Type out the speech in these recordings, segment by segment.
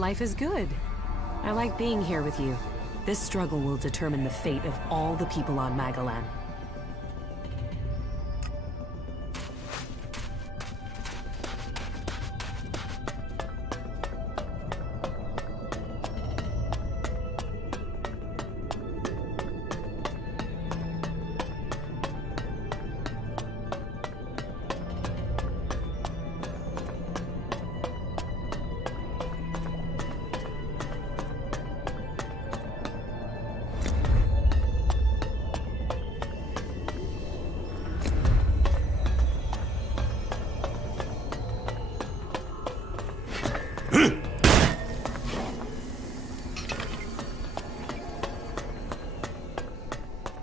Life is good. I like being here with you. This struggle will determine the fate of all the people on Magalan.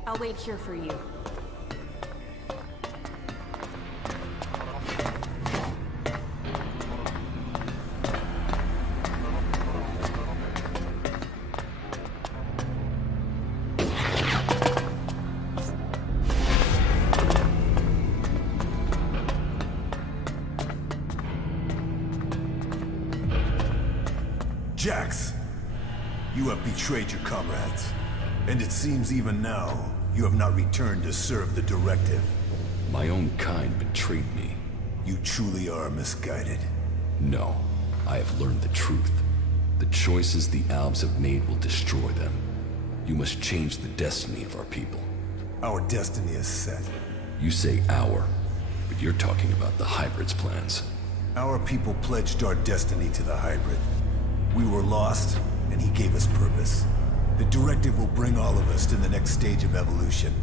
I'll wait here for you. Jax, you have betrayed your comrades, and it seems even now you have not returned to serve the directive. My own kind betrayed me. You truly are misguided. No, I have learned the truth. The choices the Albs have made will destroy them. You must change the destiny of our people. Our destiny is set. You say our, but you're talking about the Hybrid's plans. Our people pledged our destiny to the Hybrid. We were lost, and he gave us purpose. The directive will bring all of us to the next stage of evolution.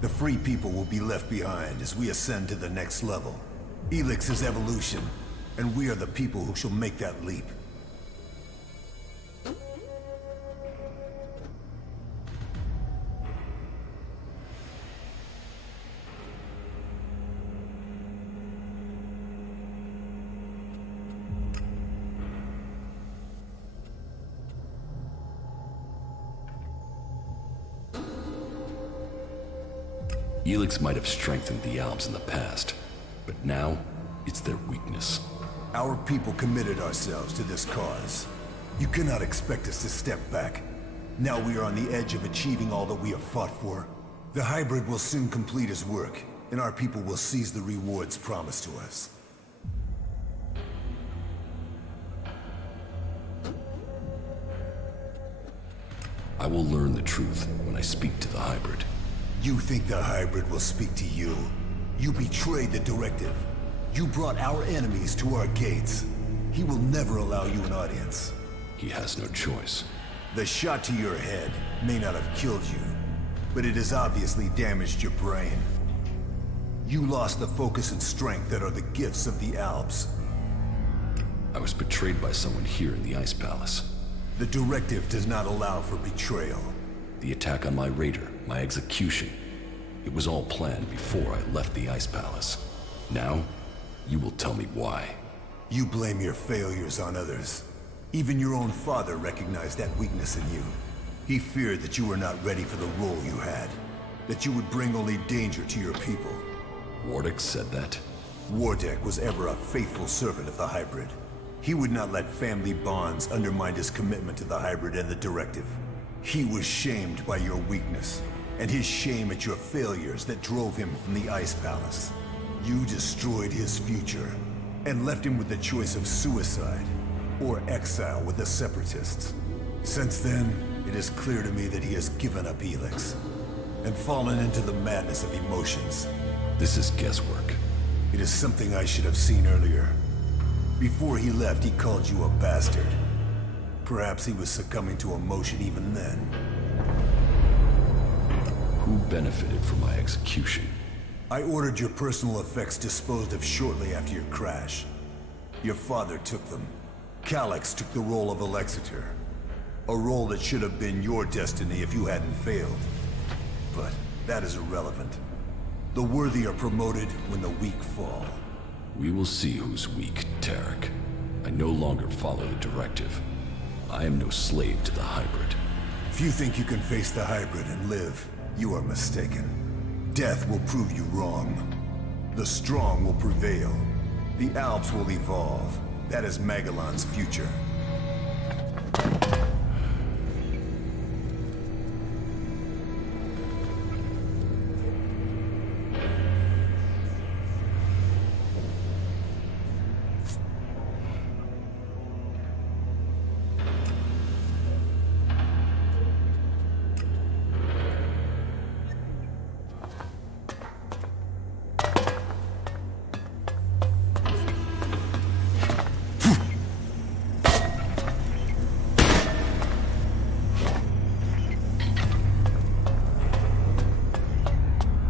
The free people will be left behind as we ascend to the next level. ELEX is evolution, and we are the people who shall make that leap. ELEX might have strengthened the Albs in the past, but now it's their weakness. Our people committed ourselves to this cause. You cannot expect us to step back. Now we are on the edge of achieving all that we have fought for. The Hybrid will soon complete his work, and our people will seize the rewards promised to us. I will learn the truth when I speak to the Hybrid. You think the Hybrid will speak to you? You betrayed the directive. You brought our enemies to our gates. He will never allow you an audience. He has no choice. The shot to your head may not have killed you, but it has obviously damaged your brain. You lost the focus and strength that are the gifts of the Alps. I was betrayed by someone here in the Ice Palace. The directive does not allow for betrayal. The attack on my raider, my execution. It was all planned before I left the Ice Palace. Now, you will tell me why. You blame your failures on others. Even your own father recognized that weakness in you. He feared that you were not ready for the role you had. That you would bring only danger to your people. Wardick said that? Wardick was ever a faithful servant of the Hybrid. He would not let family bonds undermine his commitment to the Hybrid and the directive. He was shamed by your weakness, and his shame at your failures that drove him from the Ice Palace. You destroyed his future, and left him with the choice of suicide, or exile with the Separatists. Since then, it is clear to me that he has given up ELEX, and fallen into the madness of emotions. This is guesswork. It is something I should have seen earlier. Before he left, he called you a bastard. Perhaps he was succumbing to emotion even then. Who benefited from my execution? I ordered your personal effects disposed of shortly after your crash. Your father took them. Calyx took the role of Alexitor. A role that should have been your destiny if you hadn't failed. But that is irrelevant. The worthy are promoted when the weak fall. We will see who's weak, Tarek. I no longer follow the directive. I am no slave to the Hybrid. If you think you can face the Hybrid and live, you are mistaken. Death will prove you wrong. The strong will prevail. The Alps will evolve. That is Magalan's future.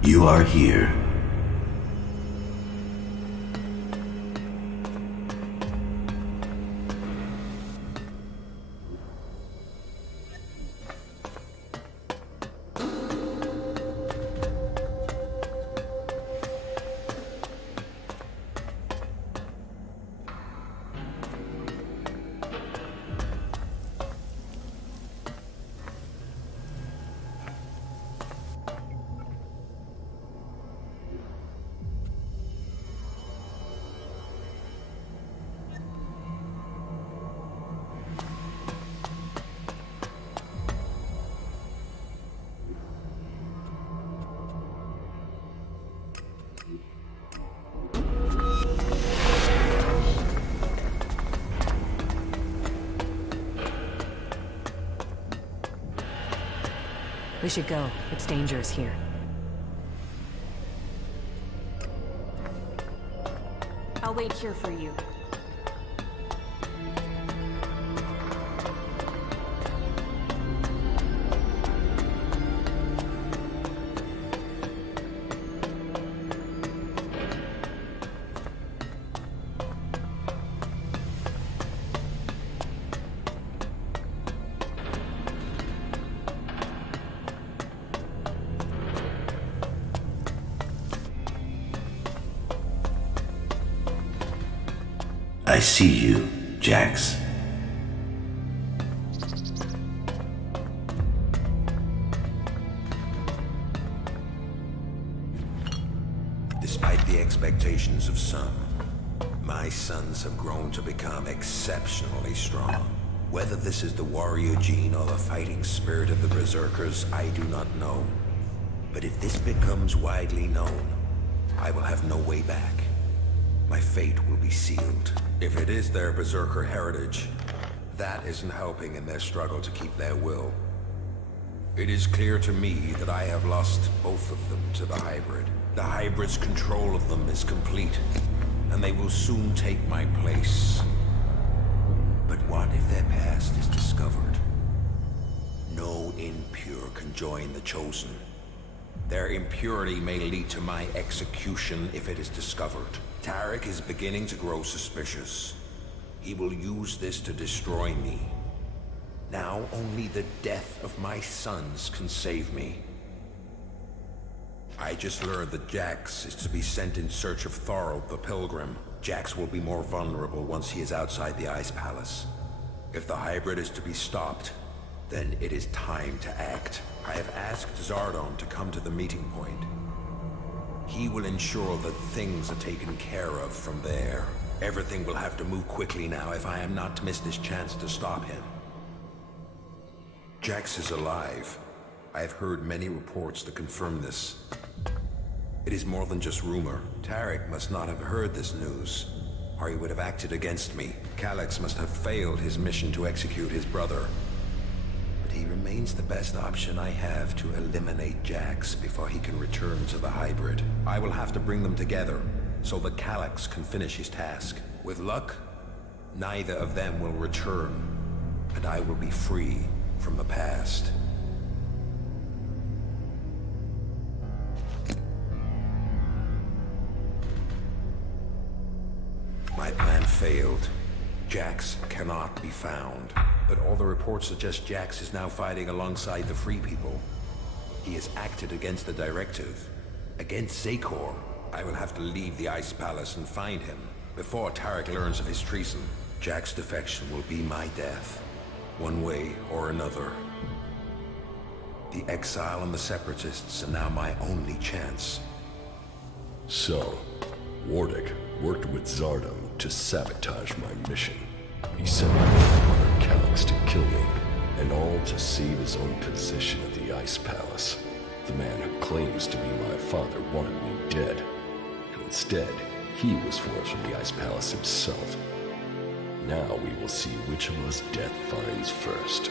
You are here. We should go. It's dangerous here. I'll wait here for you. I see you, Jax. Despite the expectations of some, my sons have grown to become exceptionally strong. Whether this is the warrior gene or the fighting spirit of the Berserkers, I do not know. But if this becomes widely known, I will have no way back. My fate will be sealed. If it is their Berserker heritage, that isn't helping in their struggle to keep their will. It is clear to me that I have lost both of them to the hybrid. The hybrid's control of them is complete, and they will soon take my place. But what if their past is discovered? No impure can join the Chosen. Their impurity may lead to my execution if it is discovered. Tarek is beginning to grow suspicious. He will use this to destroy me. Now only the death of my sons can save me. I just learned that Jax is to be sent in search of Thorald the Pilgrim. Jax will be more vulnerable once he is outside the Ice Palace. If the hybrid is to be stopped, then it is time to act. I have asked Zardon to come to the meeting point. He will ensure that things are taken care of from there. Everything will have to move quickly now if I am not to miss this chance to stop him. Jax is alive. I have heard many reports that confirm this. It is more than just rumor. Tarek must not have heard this news, or he would have acted against me. Calyx must have failed his mission to execute his brother. But he remains the best option I have to eliminate Jax before he can return to the hybrid. I will have to bring them together, so that Calyx can finish his task. With luck, neither of them will return, and I will be free from the past. My plan failed. Jax cannot be found. But all the reports suggest Jax is now fighting alongside the Free People. He has acted against the directive, against Zakor. I will have to leave the Ice Palace and find him before Tarek learns of his treason. Jax's defection will be my death, one way or another. The exile and the Separatists are now my only chance. So, Wardick worked with Zardom to sabotage my mission. He sent my brother Calyx to kill me, and all to save his own position at the Ice Palace. The man who claims to be my father wanted me dead, and instead, he was forced from the Ice Palace himself. Now we will see which of us death finds first.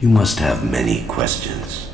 You must have many questions.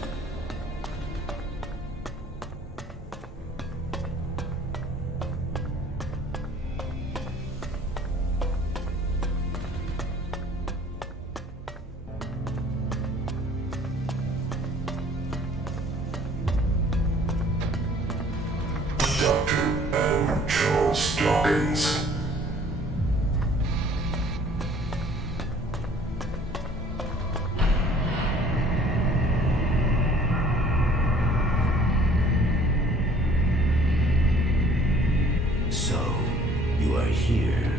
So, you are here.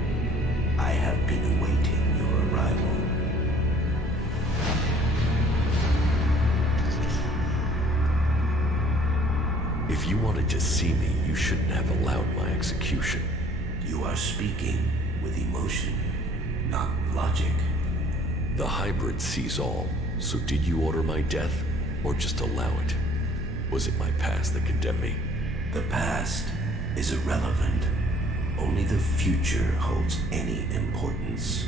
I have been awaiting your arrival. If you wanted to see me, you shouldn't have allowed my execution. You are speaking with emotion, not logic. The hybrid sees all, so did you order my death, or just allow it? Was it my past that condemned me? The past is irrelevant. Only the future holds any importance.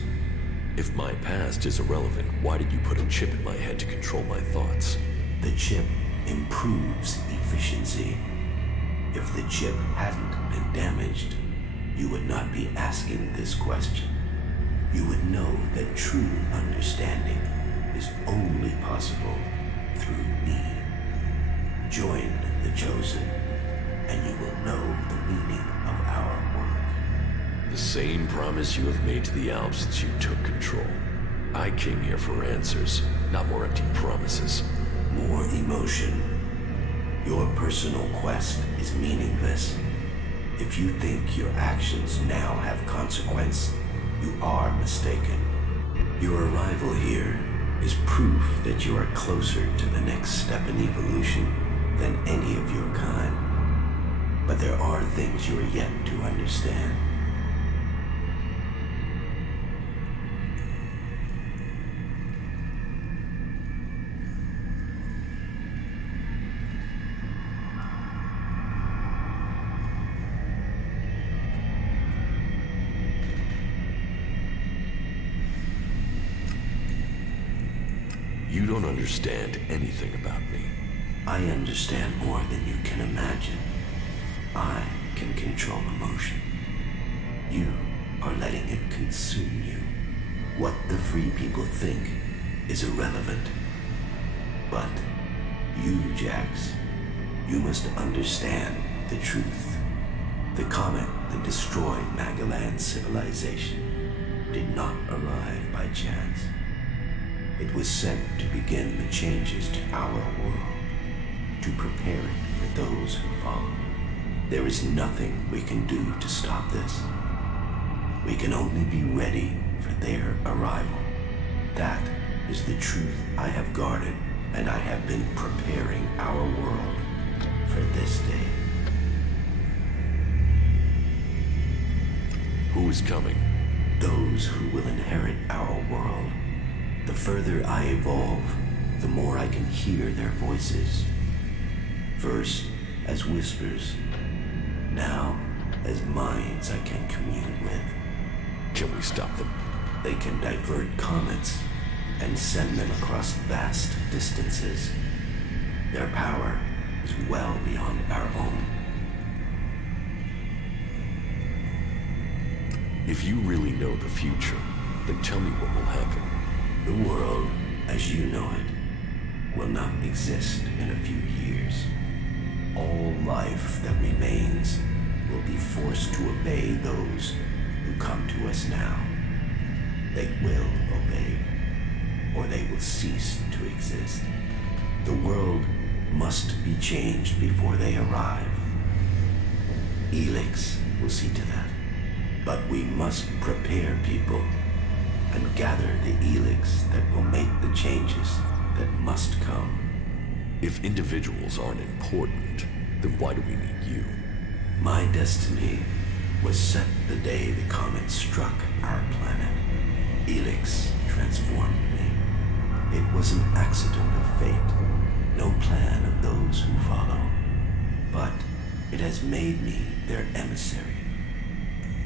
If my past is irrelevant, why did you put a chip in my head to control my thoughts? The chip improves efficiency. If the chip hadn't been damaged, you would not be asking this question. You would know that true understanding is only possible through me. Join the Chosen, and you will know the meaning of our work. The same promise you have made to the Alps since you took control. I came here for answers, not more empty promises. More emotion. Your personal quest is meaningless. If you think your actions now have consequence, you are mistaken. Your arrival here is proof that you are closer to the next step in evolution than any of your kind. But there are things you are yet to understand. You don't understand anything about me. I understand more than you can imagine. I can control emotion. You are letting it consume you. What the free people think is irrelevant. But you, Jax, you must understand the truth. The comet that destroyed Magalan's civilization did not arrive by chance. It was sent to begin the changes to our world, to prepare it for those who follow. There is nothing we can do to stop this. We can only be ready for their arrival. That is the truth I have guarded, and I have been preparing our world for this day. Who is coming? Those who will inherit our world. The further I evolve, the more I can hear their voices. First, as whispers. Now, as minds I can commune with. Can we stop them? They can divert comets and send them across vast distances. Their power is well beyond our own. If you really know the future, then tell me what will happen. The world, as you know it, will not exist in a few years. All life that remains will be forced to obey those who come to us now. They will obey, or they will cease to exist. The world must be changed before they arrive. ELEX will see to that. But we must prepare people and gather the ELEX that will make the changes that must come. If individuals aren't important, then why do we need you? My destiny was set the day the comet struck our planet. ELEX transformed me. It was an accident of fate, no plan of those who follow. But it has made me their emissary.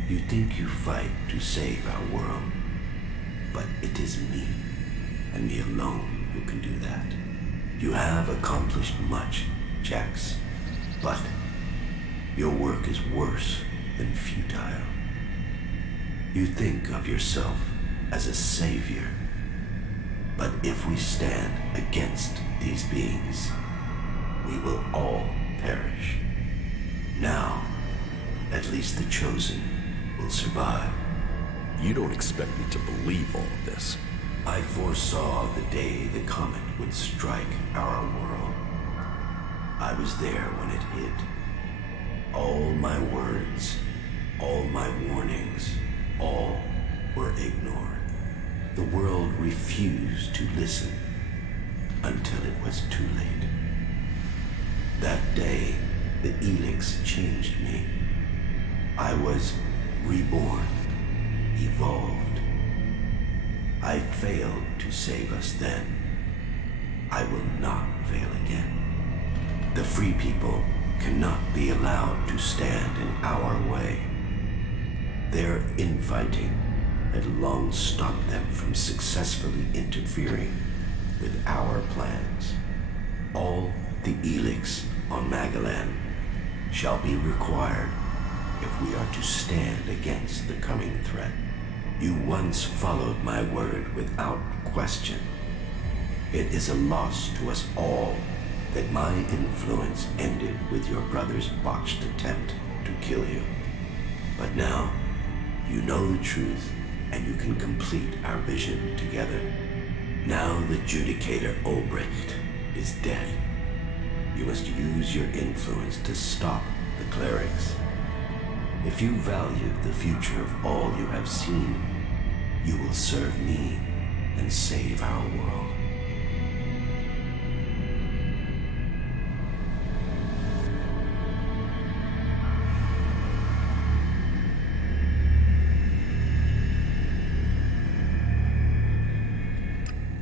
You think you fight to save our world, but it is me, and me alone, who can do that. You have accomplished much, Jax, but your work is worse than futile. You think of yourself as a savior, but if we stand against these beings, we will all perish. Now, at least the Chosen will survive. You don't expect me to believe all of this. I foresaw the day the comet would strike our world. I was there when it hit. All my words, all my warnings, all were ignored. The world refused to listen until it was too late. That day, the ELEX changed me. I was reborn, evolved. I failed to save us then. I will not fail again. The free people cannot be allowed to stand in our way. Their infighting had long stopped them from successfully interfering with our plans. All the ELEX on Magalan shall be required if we are to stand against the coming threat. You once followed my word without question. It is a loss to us all that my influence ended with your brother's botched attempt to kill you. But now, you know the truth, and you can complete our vision together. Now the Judicator Ulbricht is dead. You must use your influence to stop the clerics. If you value the future of all you have seen, you will serve me and save our world.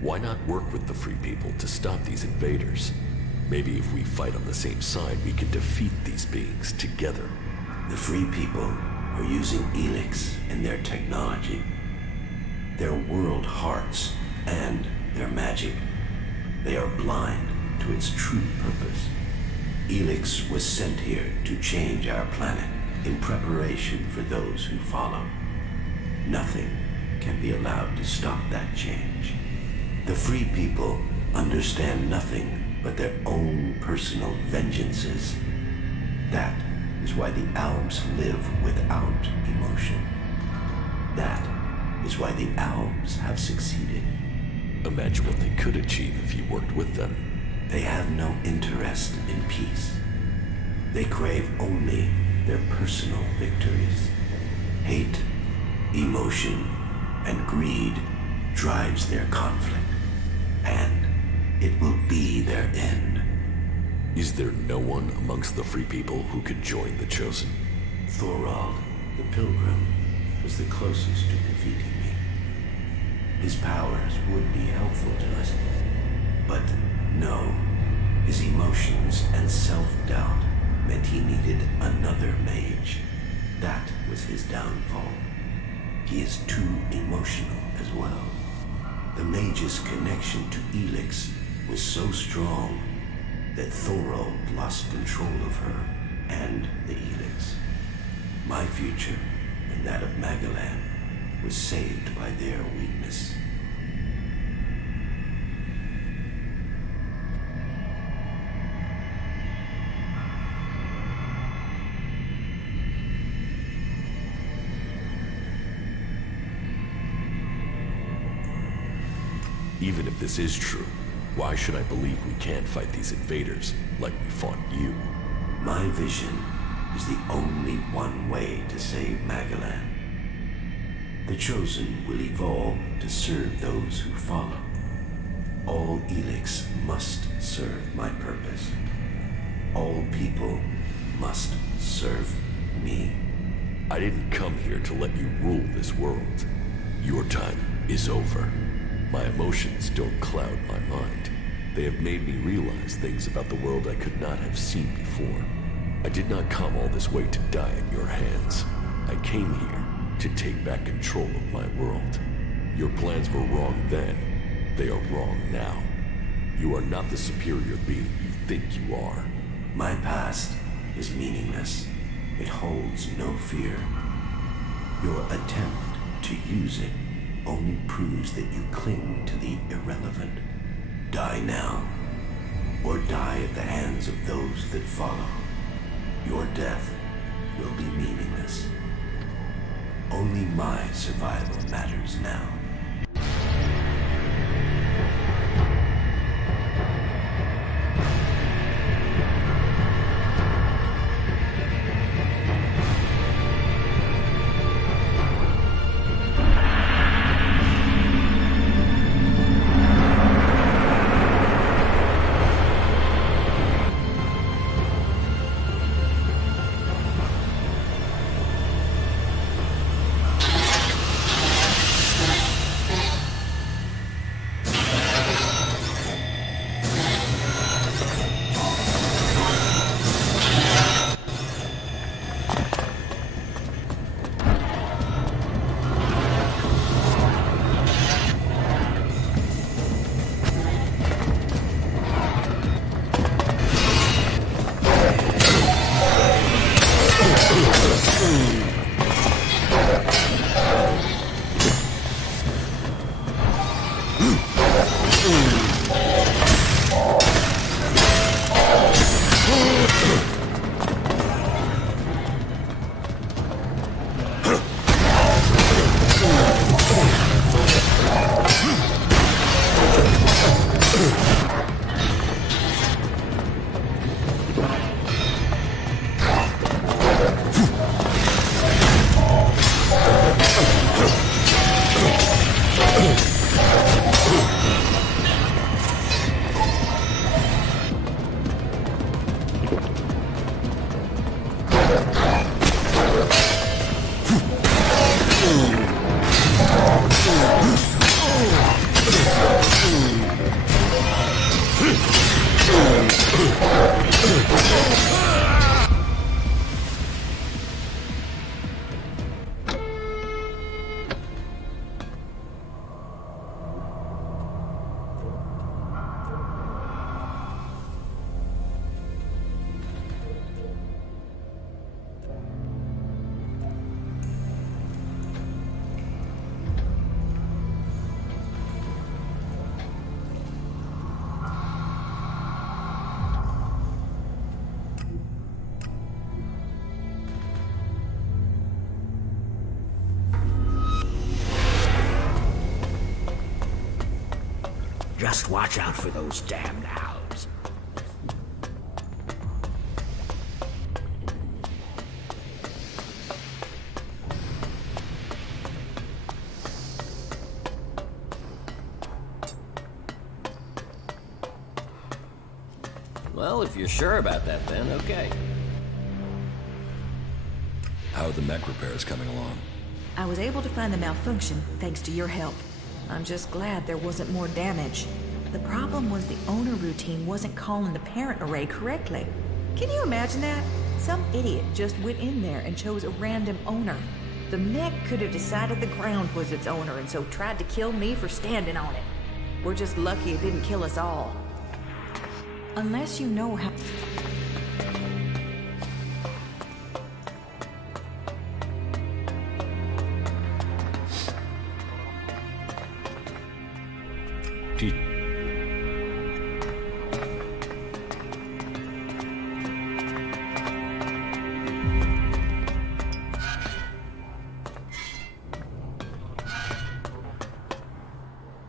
Why not work with the free people to stop these invaders? Maybe if we fight on the same side, we can defeat these beings together. The free people are using ELEX and their technology, their world hearts, and their magic. They are blind to its true purpose. ELEX was sent here to change our planet in preparation for those who follow. Nothing can be allowed to stop that change. The free people understand nothing but their own personal vengeances. That is why the Alps live without emotion. That is why the Alps have succeeded. Imagine what they could achieve if you worked with them. They have no interest in peace. They crave only their personal victories. Hate, emotion, and greed drives their conflict. And it will be their end. Is there no one amongst the free people who could join the Chosen? Thorald, the Pilgrim, was the closest to defeating me. His powers would be helpful to us. But no, his emotions and self-doubt meant he needed another mage. That was his downfall. He is too emotional as well. The mage's connection to ELEX was so strong that Thorald lost control of her and the ELEX. My future and that of Magalan was saved by their weakness. Even if this is true, why should I believe we can't fight these invaders like we fought you? My vision is the only one way to save Magalan. The Chosen will evolve to serve those who follow. All ELEX must serve my purpose. All people must serve me. I didn't come here to let you rule this world. Your time is over. My emotions don't cloud my mind. They have made me realize things about the world I could not have seen before. I did not come all this way to die in your hands. I came here to take back control of my world. Your plans were wrong then. They are wrong now. You are not the superior being you think you are. My past is meaningless. It holds no fear. Your attempt to use it only proves that you cling to the irrelevant. Die now, or die at the hands of those that follow. Your death will be meaningless. Only my survival matters now. Just watch out for those damned owls. Well, if you're sure about that, then okay. How are the mech repairs coming along? I was able to find the malfunction thanks to your help. I'm just glad there wasn't more damage. The problem was the owner routine wasn't calling the parent array correctly. Can you imagine that? Some idiot just went in there and chose a random owner. The mech could have decided the ground was its owner and so tried to kill me for standing on it. We're just lucky it didn't kill us all. Unless you know how...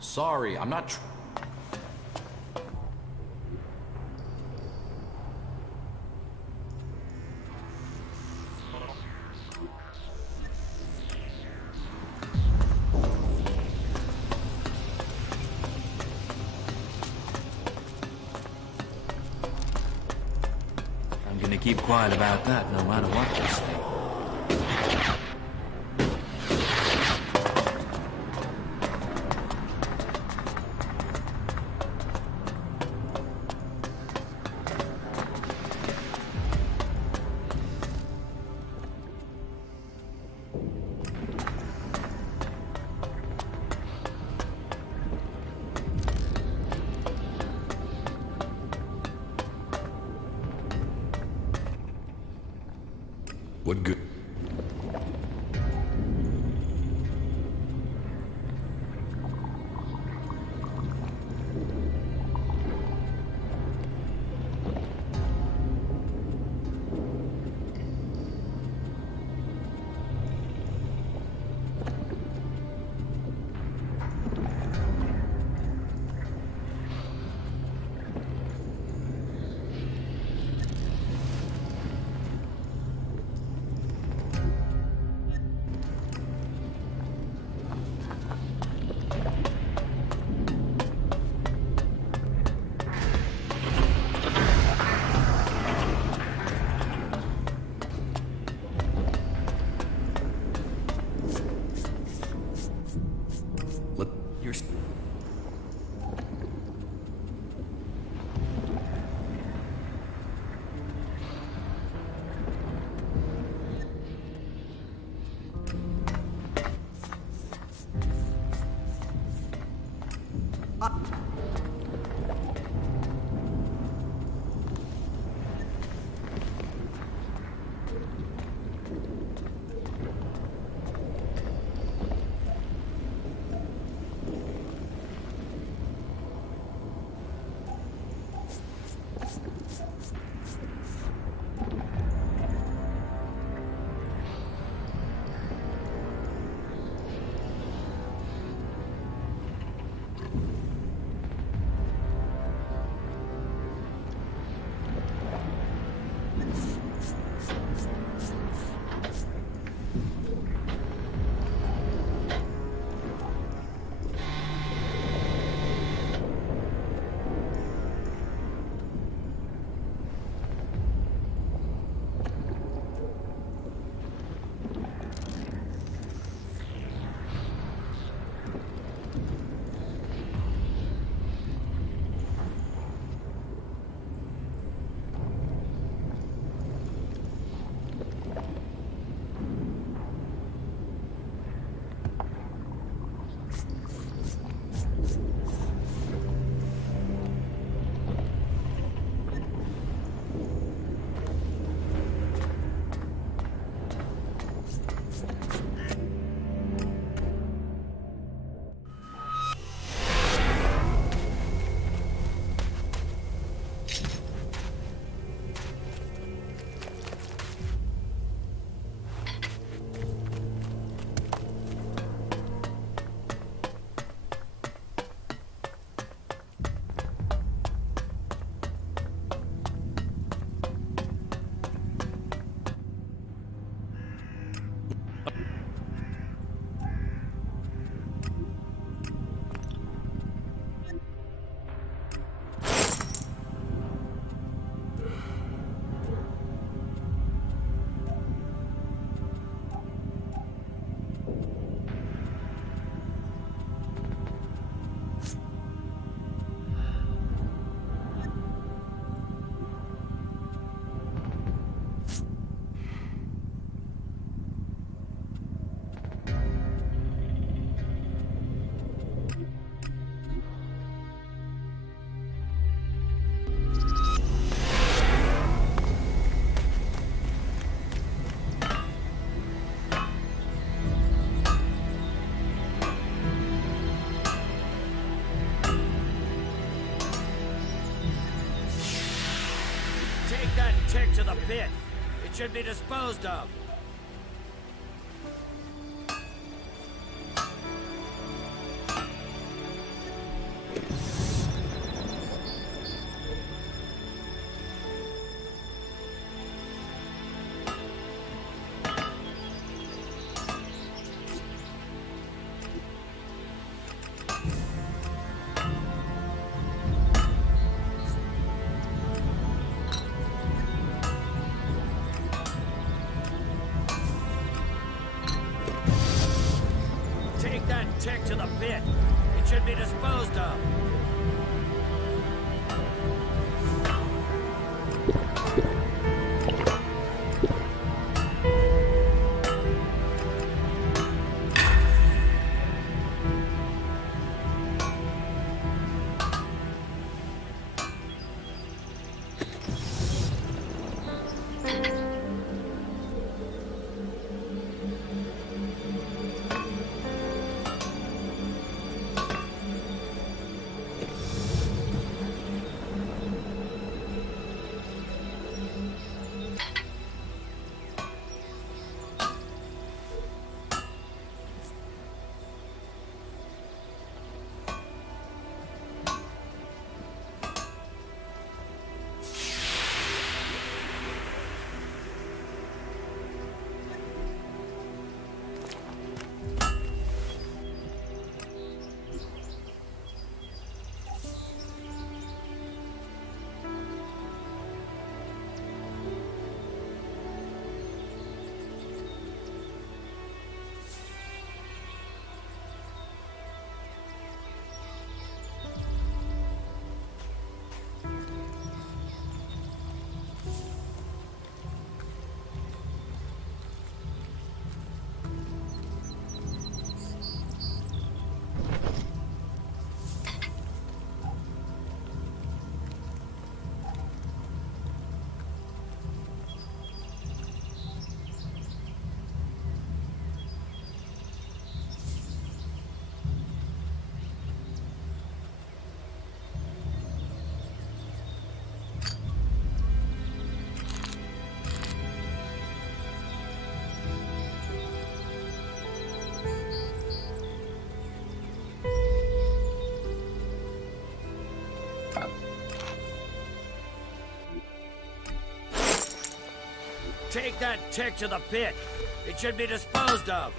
Sorry, I'm not I'm gonna keep quiet about that no matter what they say. What good? You're... Take that tick to the pit. It should be disposed of. Take that tick to the pit. It should be disposed of. Take that tick to the pit. It should be disposed of.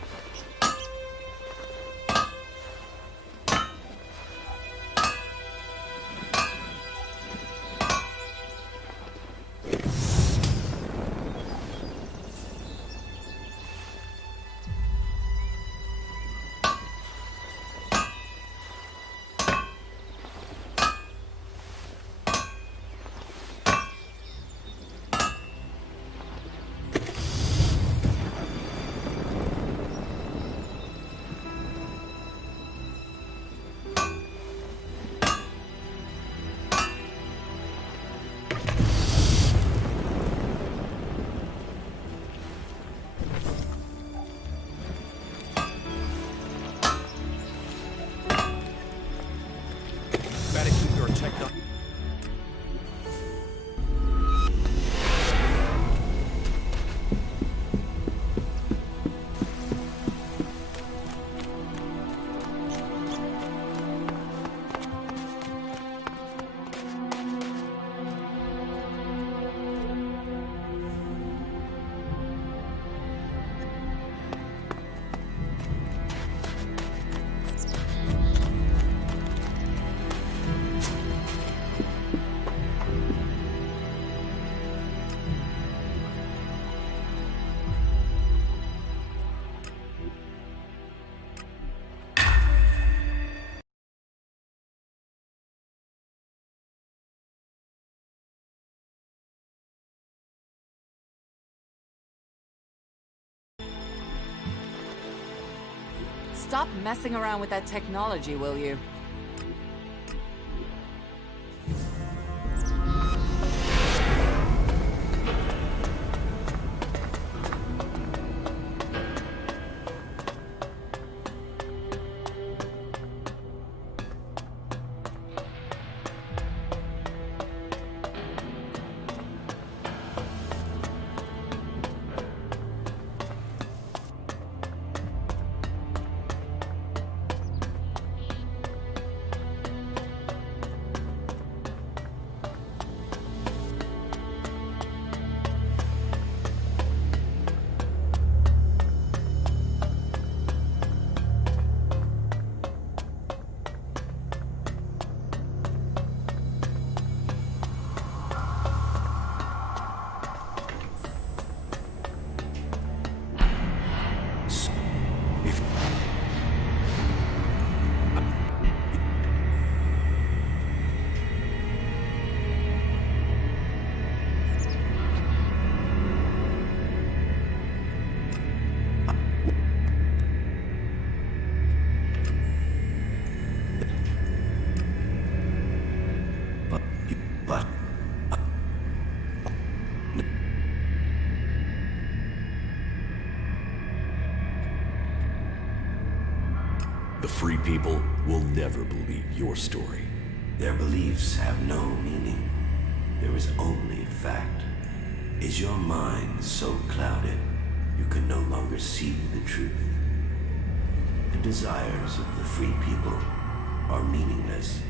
Better keep your tech up. Stop messing around with that technology, will you? The free people will never believe your story. Their beliefs have no meaning. There is only fact. Is your mind so clouded you can no longer see the truth? The desires of the free people are meaningless.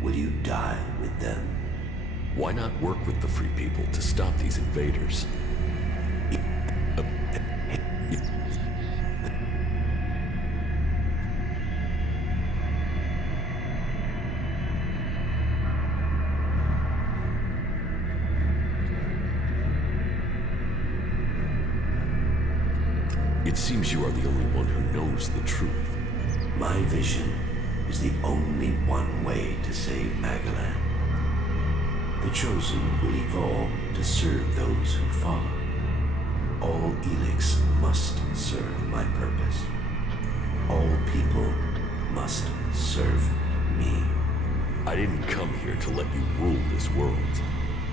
Will you die with them? Why not work with the free people to stop these invaders? It seems you are the only one who knows the truth. My vision is the only one way to save Magalan. The Chosen will evolve to serve those who follow. All ELEX must serve my purpose. All people must serve me. I didn't come here to let you rule this world.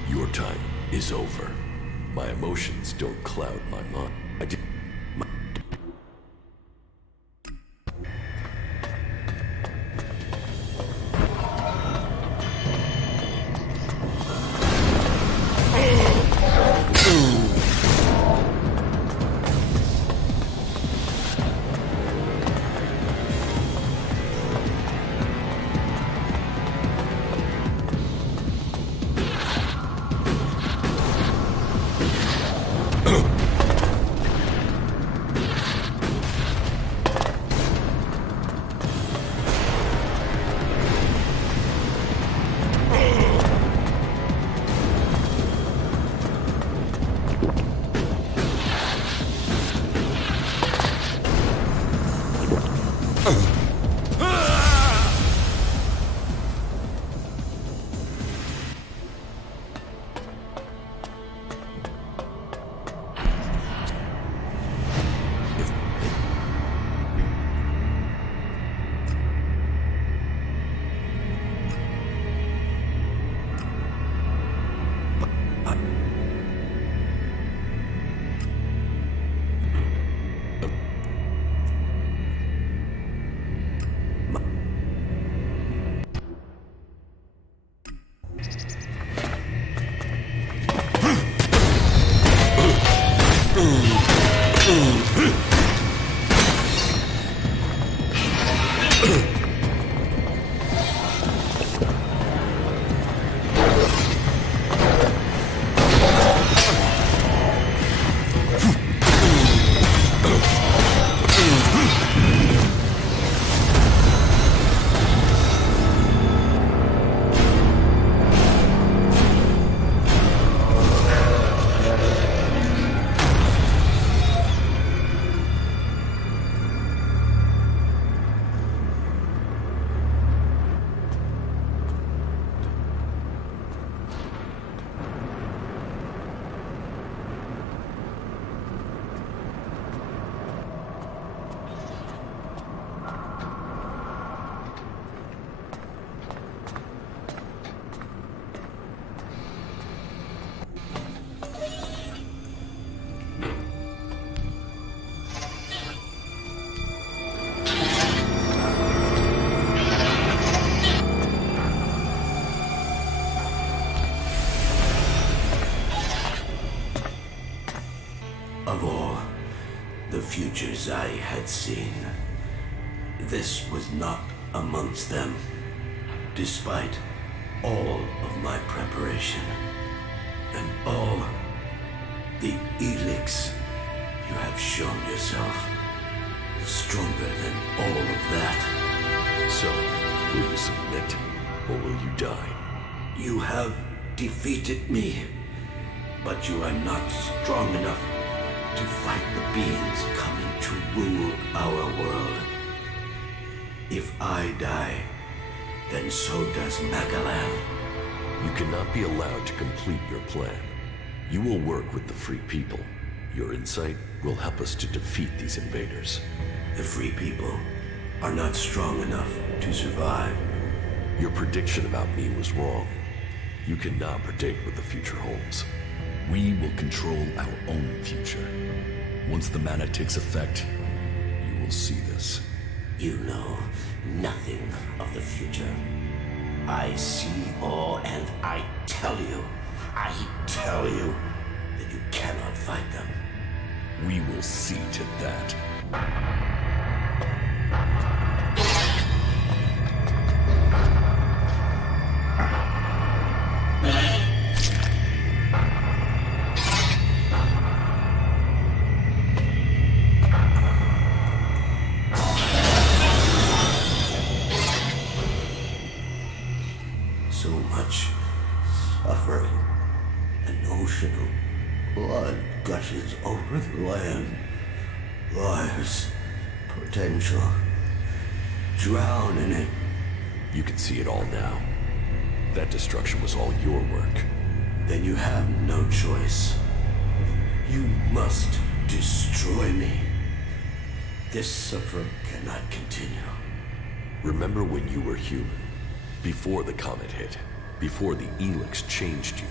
Your time is over. My emotions don't cloud my mind. Of all the futures I had seen, this was not amongst them, despite all of my preparation and all the ELEX. You have shown yourself stronger than all of that. So, will you submit, or will you die? You have defeated me, but you are not strong enough to fight the beings coming to rule our world. If I die, then so does Magalan. You cannot be allowed to complete your plan. You will work with the Free People. Your insight will help us to defeat these invaders. The Free People are not strong enough to survive. Your prediction about me was wrong. You cannot predict what the future holds. We will control our own future. Once the mana takes effect, you will see this. You know nothing of the future. I see all, and I tell you that you cannot fight them. We will see to that. So much suffering. An ocean of blood gushes over the land. Lives, potential. Drown in it. You can see it all now. That destruction was all your work. Then you have no choice. You must destroy me. This suffering cannot continue. Remember when you were human? Before the comet hit, before the ELEX changed you.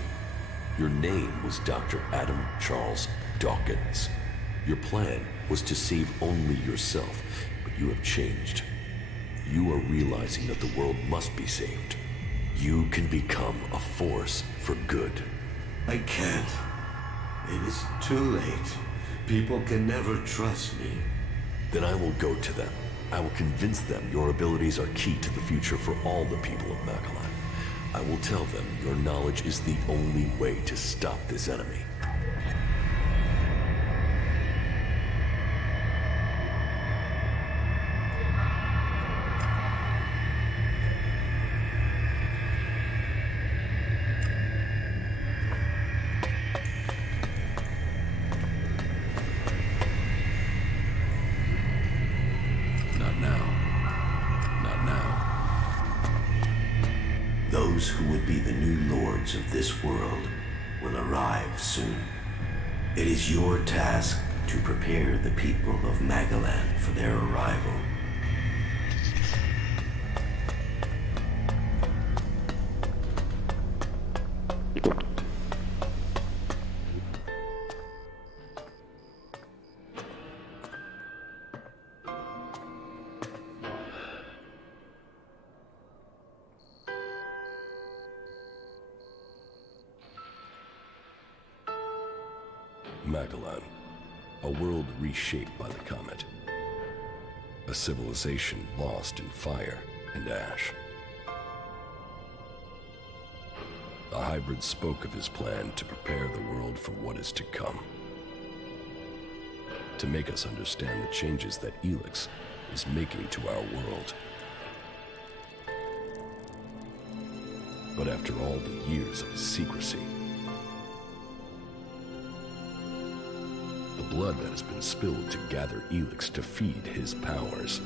Your name was Dr. Adam Charles Dawkins. Your plan was to save only yourself, but you have changed. You are realizing that the world must be saved. You can become a force for good. I can't. It is too late. People can never trust me. Then I will go to them. I will convince them your abilities are key to the future for all the people of Magalan. I will tell them your knowledge is the only way to stop this enemy. Those who would be the new lords of this world will arrive soon. It is your task to prepare the people of Magalan for their arrival. Magalan, A world reshaped by the comet. A civilization lost in fire and ash. The hybrid spoke of his plan to prepare the world for what is to come. To make us understand the changes that ELEX is making to our world. But after all the years of his secrecy, the blood that has been spilled to gather ELEX to feed his powers.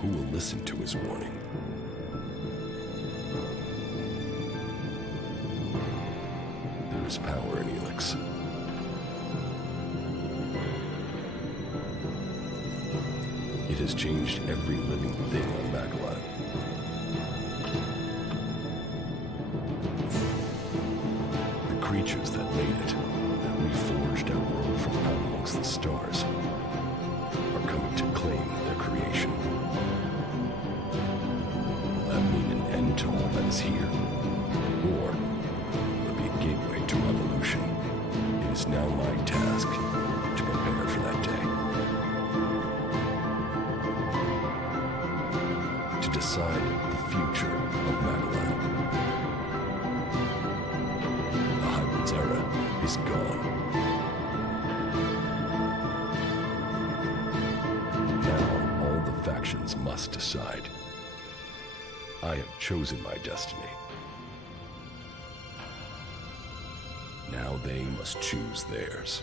Who will listen to his warning? There is power in ELEX. It has changed every living thing on Magellan. The creatures that made it, that reforged our world from out amongst the stars, are coming to claim their creation. Will that mean an end to all that is here? Or will it be a gateway to revolution? It is now my task to prepare for that day. To decide the future of Magellan. The hybrid's era is gone. Now all the factions must decide. I have chosen my destiny. Now they must choose theirs.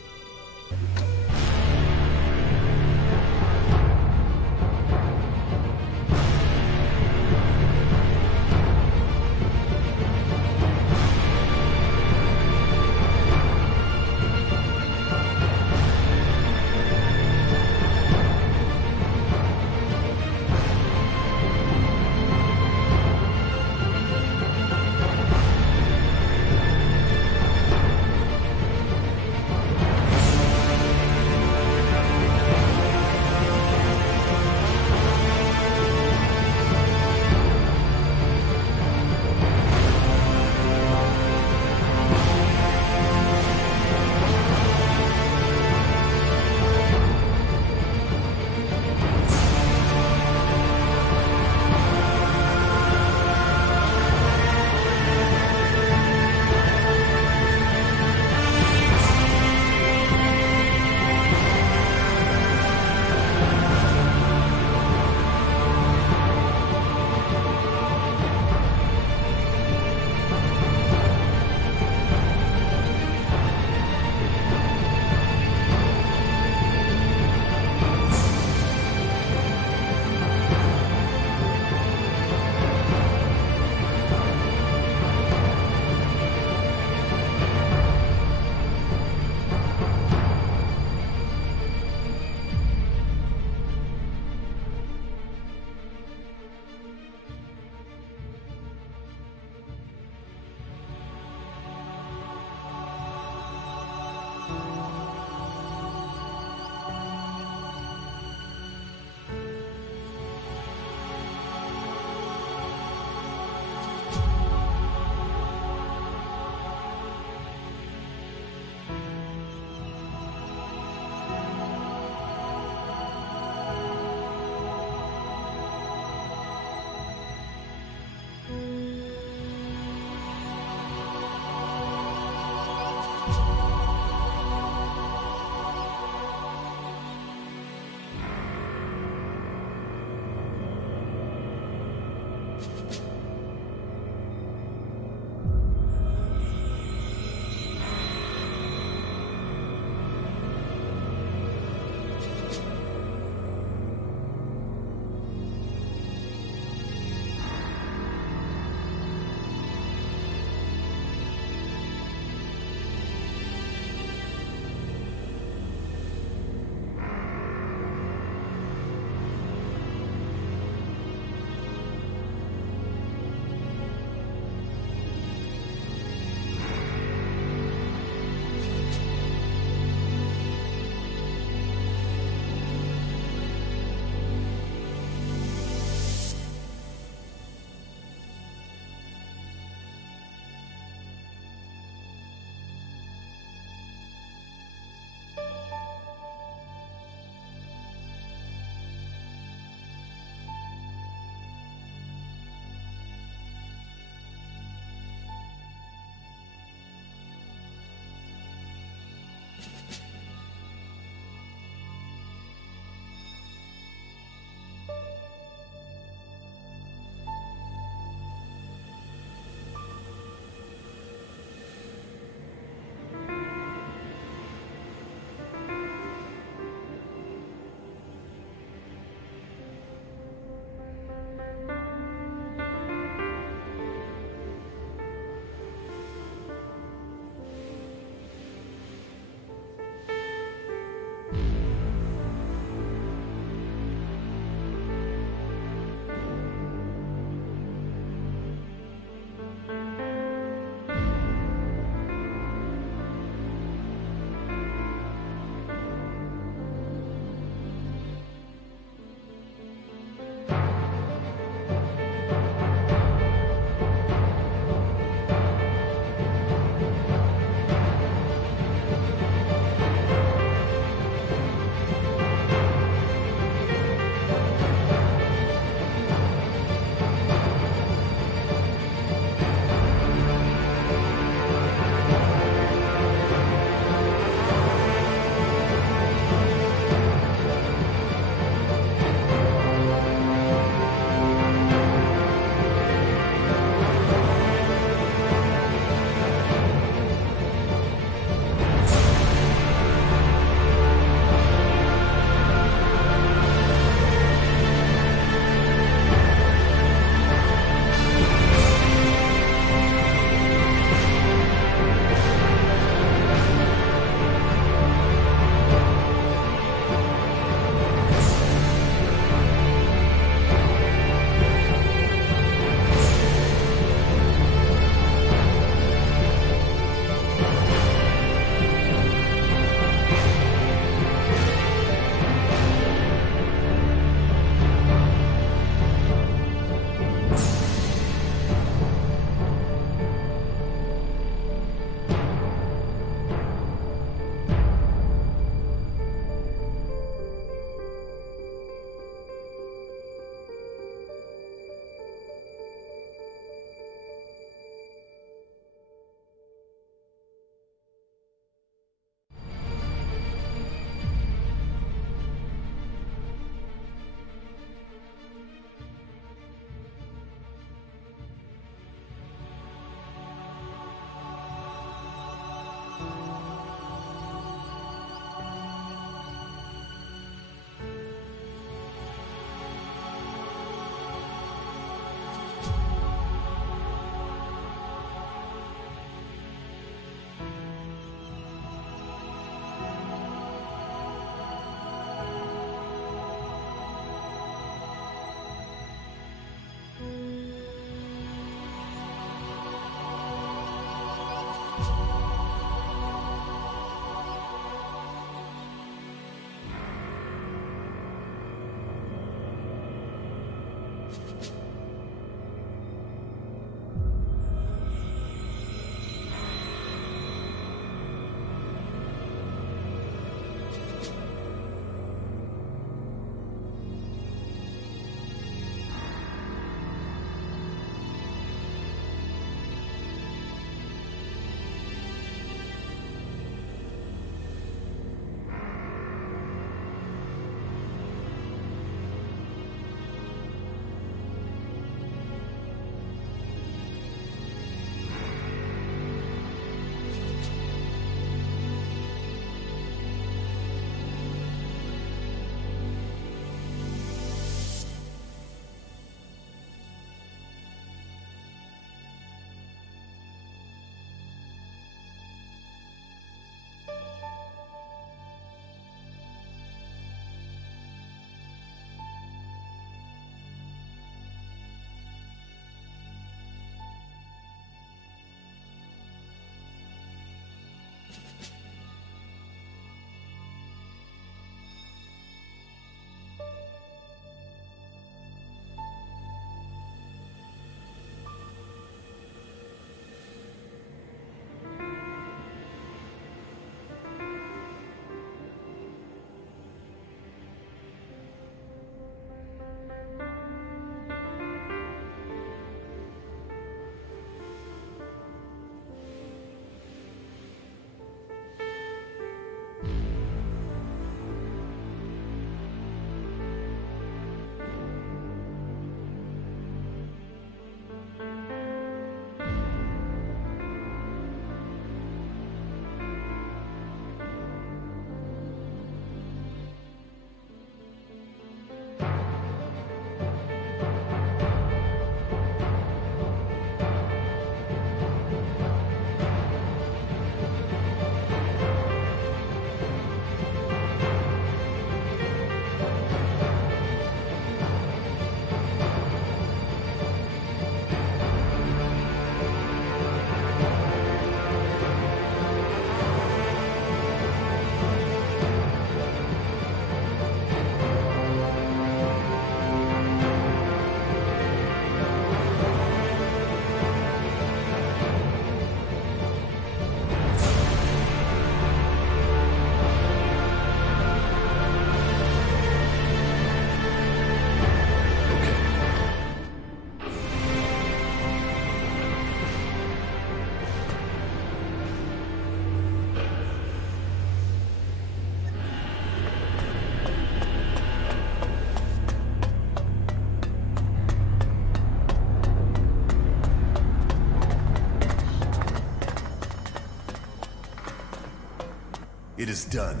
It is done.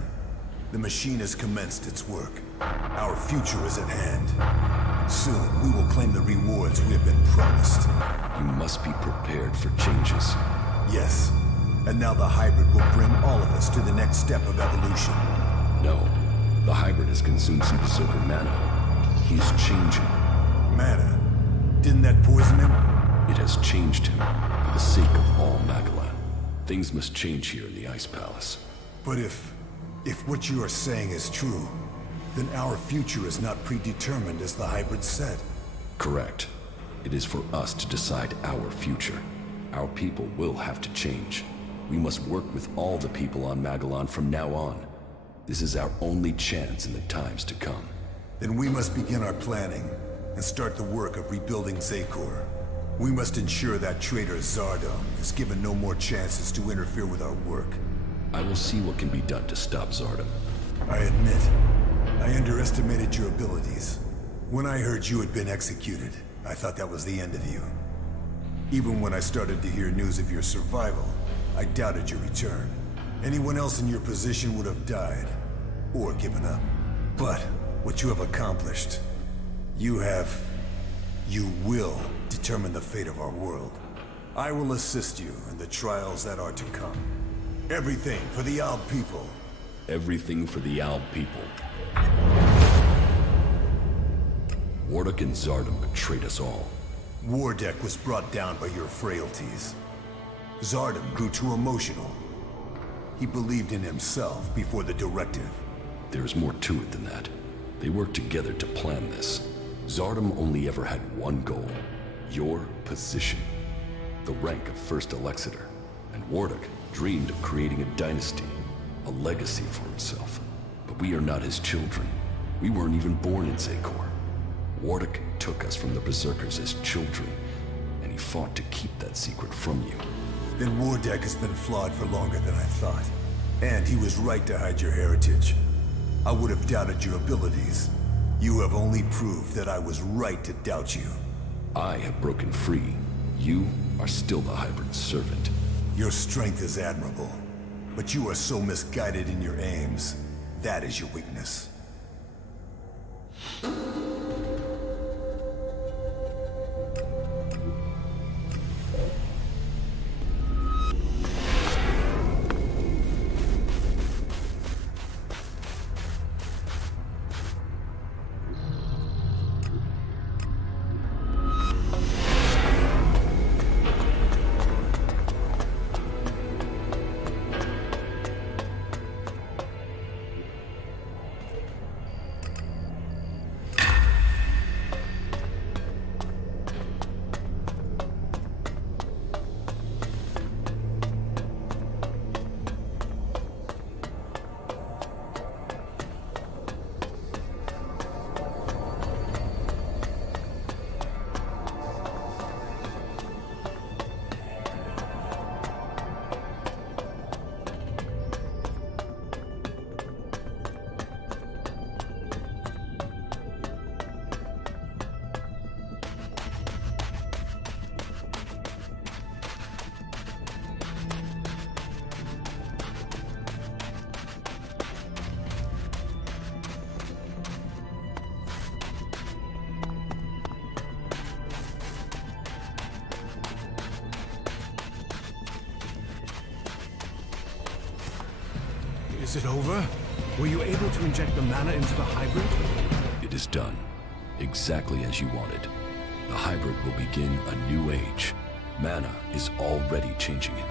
The machine has commenced its work. Our future is at hand. Soon, we will claim the rewards we have been promised. You must be prepared for changes. Yes. And now the hybrid will bring all of us to the next step of evolution. No. The hybrid has consumed some Berserker mana. He is changing. Mana? Didn't that poison him? It has changed him for the sake of all Magalan. Things must change here in the Ice Palace. But if what you are saying is true, then our future is not predetermined as the hybrid said. Correct. It is for us to decide our future. Our people will have to change. We must work with all the people on Magalan from now on. This is our only chance in the times to come. Then we must begin our planning and start the work of rebuilding Zakor. We must ensure that traitor Zardom is given no more chances to interfere with our work. I will see what can be done to stop Zardom. I admit, I underestimated your abilities. When I heard you had been executed, I thought that was the end of you. Even when I started to hear news of your survival, I doubted your return. Anyone else in your position would have died, or given up. But what you have accomplished, you will determine the fate of our world. I will assist you in the trials that are to come. Everything for the Alb people. Everything for the Alb people. Warwick and Zardom betrayed us all. Wardeck was brought down by your frailties. Zardom grew too emotional. He believed in himself before the directive. There's more to it than that. They worked together to plan this. Zardom only ever had one goal. Your position. The rank of First Elexiter. And Warwick dreamed of creating a dynasty. A legacy for himself. But we are not his children. We weren't even born in Zakor. Warwick took us from the Berserkers as children, and he fought to keep that secret from you. Then Wardeck has been flawed for longer than I thought. And he was right to hide your heritage. I would have doubted your abilities. You have only proved that I was right to doubt you. I have broken free. You are still the hybrid servant. Your strength is admirable, but you are so misguided in your aims. That is your weakness. Is it over? Were you able to inject the mana into the hybrid? It is done. Exactly as you wanted. The hybrid will begin a new age. Mana is already changing him.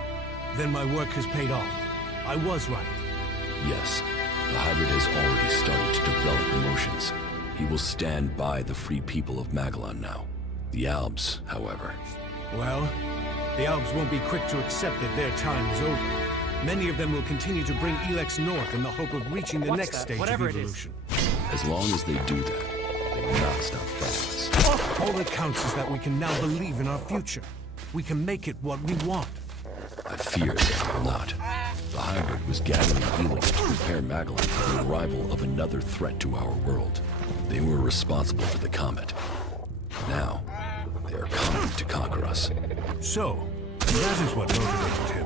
Then my work has paid off. I was right. Yes, the hybrid has already started to develop emotions. He will stand by the free people of Magalan now. The Albs, however. Well, the Albs won't be quick to accept that their time is over. Many of them will continue to bring ELEX north in the hope of reaching the next stage of evolution. As long as they do that, they will not stop fighting us. All that counts is that we can now believe in our future. We can make it what we want. I fear they will not. The hybrid was gathering ELEX to prepare Magalan for the arrival of another threat to our world. They were responsible for the comet. Now, they are coming to conquer us. So, that is what motivated him.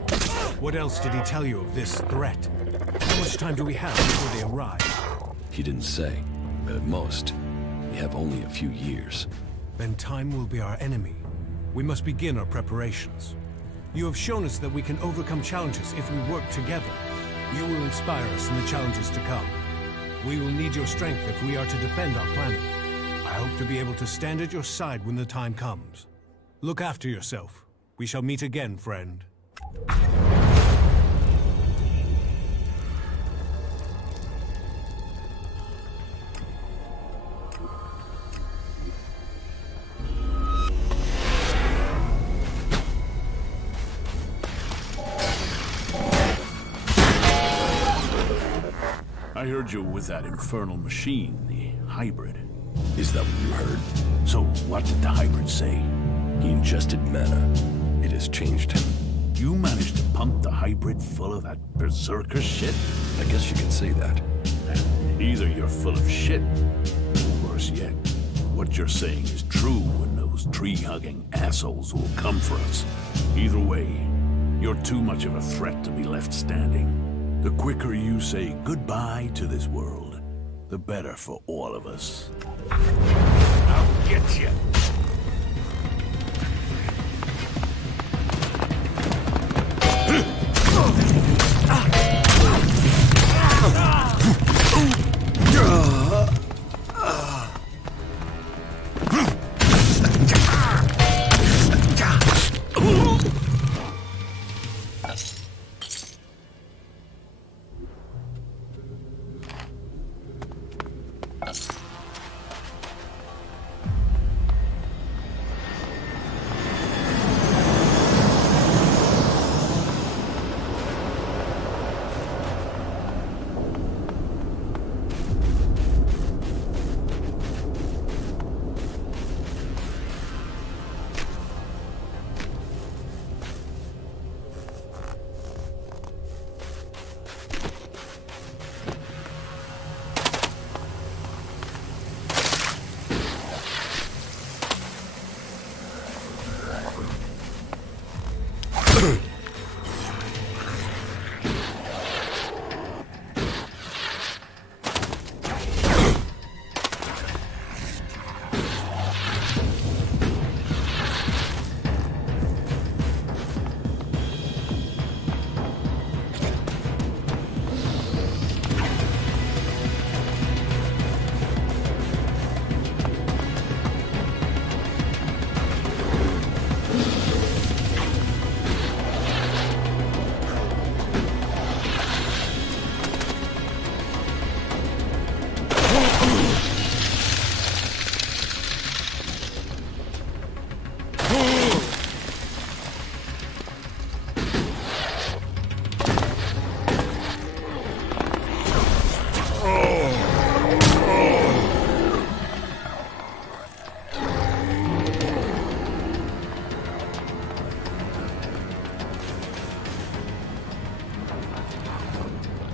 What else did he tell you of this threat? How much time do we have before they arrive? He didn't say, but at most, we have only a few years. Then time will be our enemy. We must begin our preparations. You have shown us that we can overcome challenges if we work together. You will inspire us in the challenges to come. We will need your strength if we are to defend our planet. I hope to be able to stand at your side when the time comes. Look after yourself. We shall meet again, friend. I heard you with that infernal machine, the hybrid. Is that what you heard? So what did the hybrid say? He ingested mana. It has changed him. You managed to pump the hybrid full of that berserker shit? I guess you could say that. Either you're full of shit, or worse yet, what you're saying is true and those tree-hugging assholes will come for us. Either way, you're too much of a threat to be left standing. The quicker you say goodbye to this world, the better for all of us. I'll get you.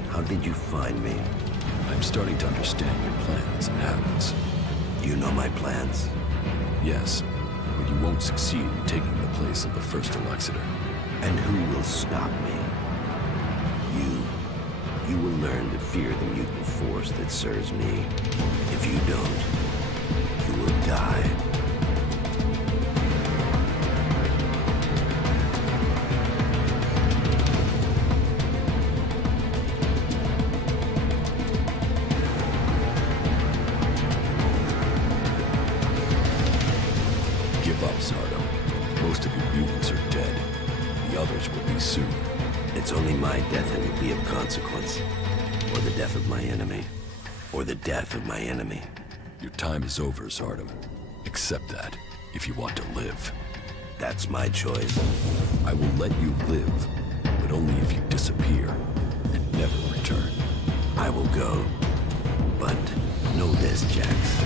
How did you find me? I'm starting to understand your plans and habits. You know my plans? Yes, but you won't succeed in taking the place of the first Elexiter. And who will stop me? You. You will learn to fear the mutant force that serves me. If you don't, you will die. Give up, Zardom. Most of your mutants are dead. The others will be soon. It's only my death that will be of consequence. Or the death of my enemy. Or the death of my enemy. Your time is over, Zardom. Accept that, if you want to live. That's my choice. I will let you live, but only if you disappear and never return. I will go. But know this, Jax.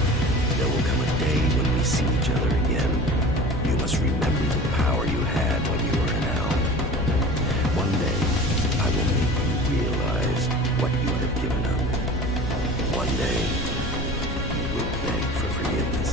There will come a day when we see each other again. You must remember the power you had when you were an owl. One day, I will make you realize what you have given up. One day, you will beg for forgiveness.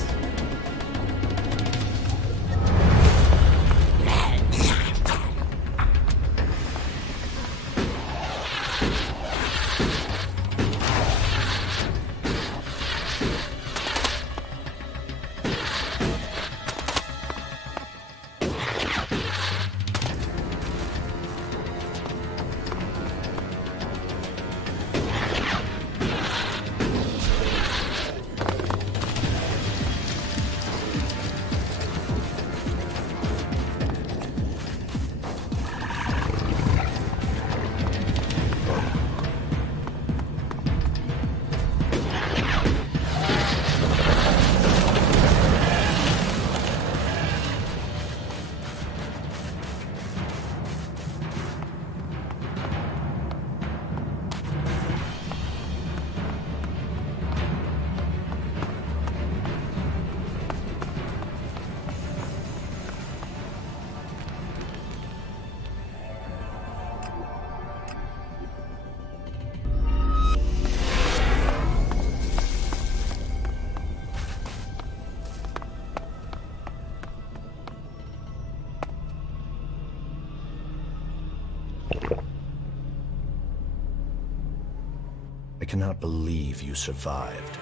cannot believe you survived.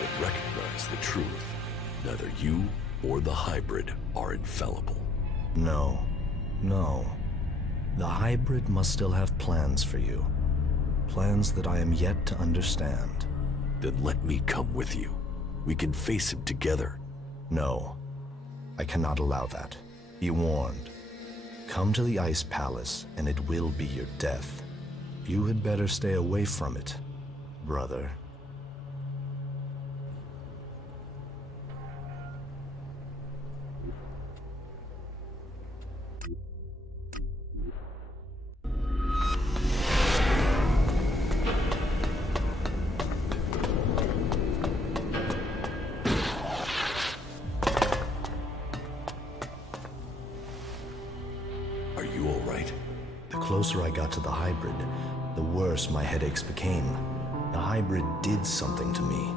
Then recognize the truth. Neither you or the hybrid are infallible. No. The hybrid must still have plans for you. Plans that I am yet to understand. Then let me come with you. We can face him together. No. I cannot allow that. Be warned. Come to the Ice Palace, and it will be your death. You had better stay away from it, brother. Are you all right? The closer I got to the hybrid, the worse my headaches became. The hybrid did something to me,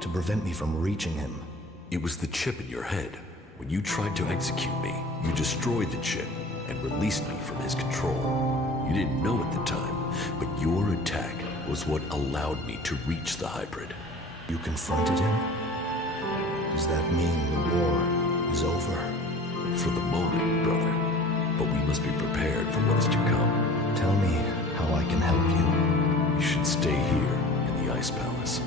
to prevent me from reaching him. It was the chip in your head. When you tried to execute me, you destroyed the chip and released me from his control. You didn't know at the time, but your attack was what allowed me to reach the hybrid. You confronted him? Does that mean the war is over? For the moment, brother. But we must be prepared for what is to come. Tell me how I can help you. You should stay here in the Ice Palace.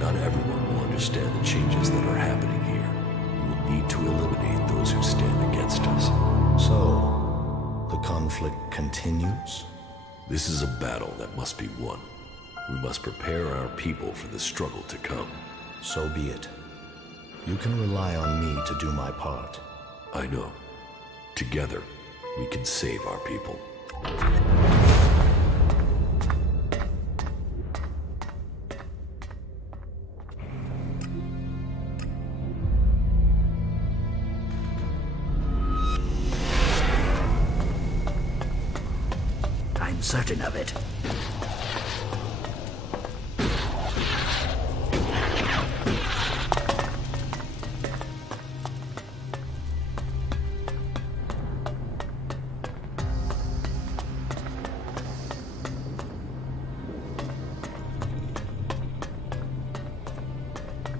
Not everyone will understand the changes that are happening here. We will need to eliminate those who stand against us. So, the conflict continues? This is a battle that must be won. We must prepare our people for the struggle to come. So be it. You can rely on me to do my part. I know. Together, we can save our people. I'm certain of it.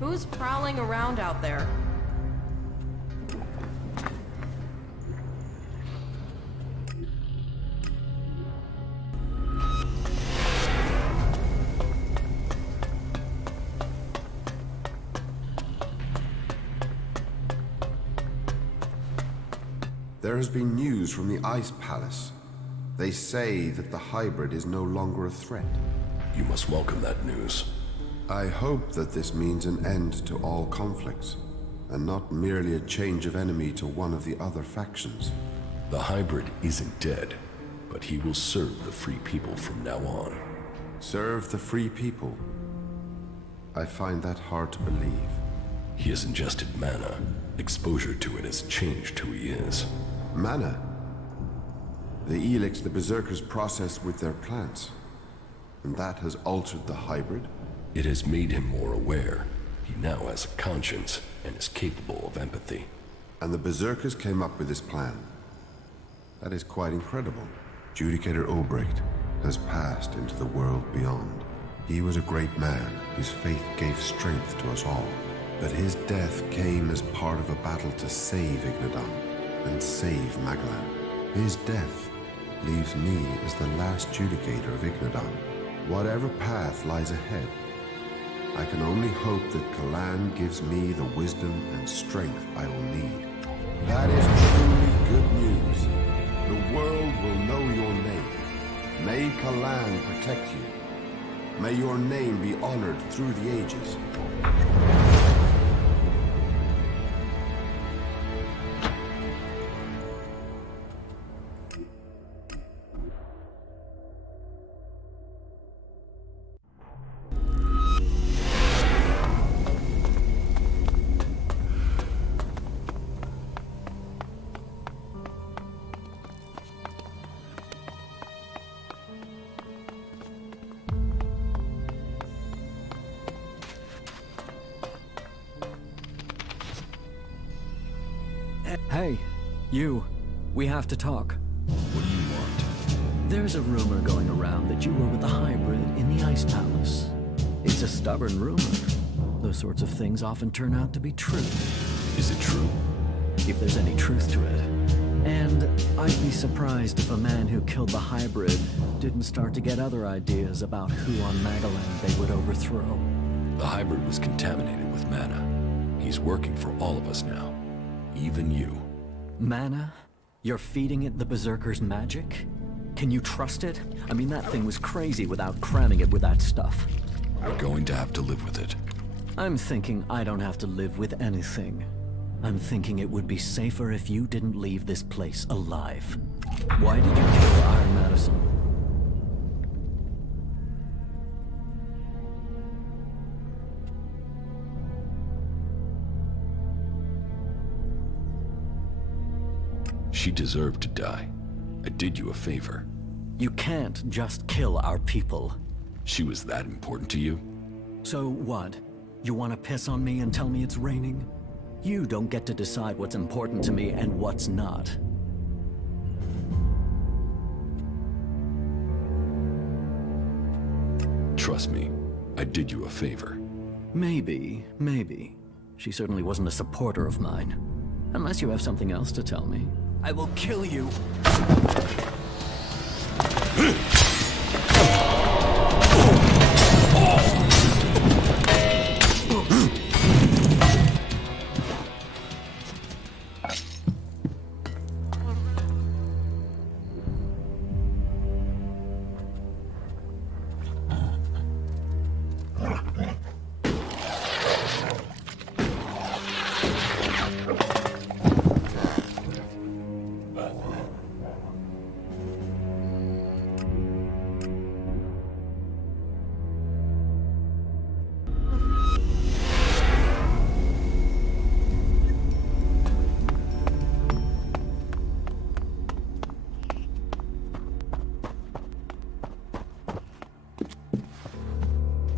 Who's prowling around out there? There has been news from the Ice Palace. They say that the hybrid is no longer a threat. You must welcome that news. I hope that this means an end to all conflicts, and not merely a change of enemy to one of the other factions. The hybrid isn't dead, but he will serve the free people from now on. Serve the free people? I find that hard to believe. He has ingested mana. Exposure to it has changed who he is. Mana? The ELEX the Berserkers process with their plants. And that has altered the hybrid? It has made him more aware. He now has a conscience and is capable of empathy. And the Berserkers came up with this plan. That is quite incredible. Judicator Obrecht has passed into the world beyond. He was a great man whose faith gave strength to us all. But his death came as part of a battle to save Ignadan and save Magalan. His death leaves me as the last Judicator of Ignadan. Whatever path lies ahead, I can only hope that Kalan gives me the wisdom and strength I will need. That is truly good news. The world will know your name. May Kalan protect you. May your name be honored through the ages. Hey, you. We have to talk. What do you want? There's a rumor going around that you were with the hybrid in the Ice Palace. It's a stubborn rumor. Those sorts of things often turn out to be true. Is it true? If there's any truth to it. And I'd be surprised if a man who killed the hybrid didn't start to get other ideas about who on Magaland they would overthrow. The hybrid was contaminated with mana. He's working for all of us now. Even you. Mana? You're feeding it the Berserker's magic? Can you trust it? I mean, that thing was crazy without cramming it with that stuff. You're going to have to live with it. I'm thinking I don't have to live with anything. I'm thinking it would be safer if you didn't leave this place alive. Why did you kill Iron Madison? She deserved to die. I did you a favor. You can't just kill our people. She was that important to you? So what? You want to piss on me and tell me it's raining? You don't get to decide what's important to me and what's not. Trust me, I did you a favor. Maybe. She certainly wasn't a supporter of mine. Unless you have something else to tell me. I will kill you!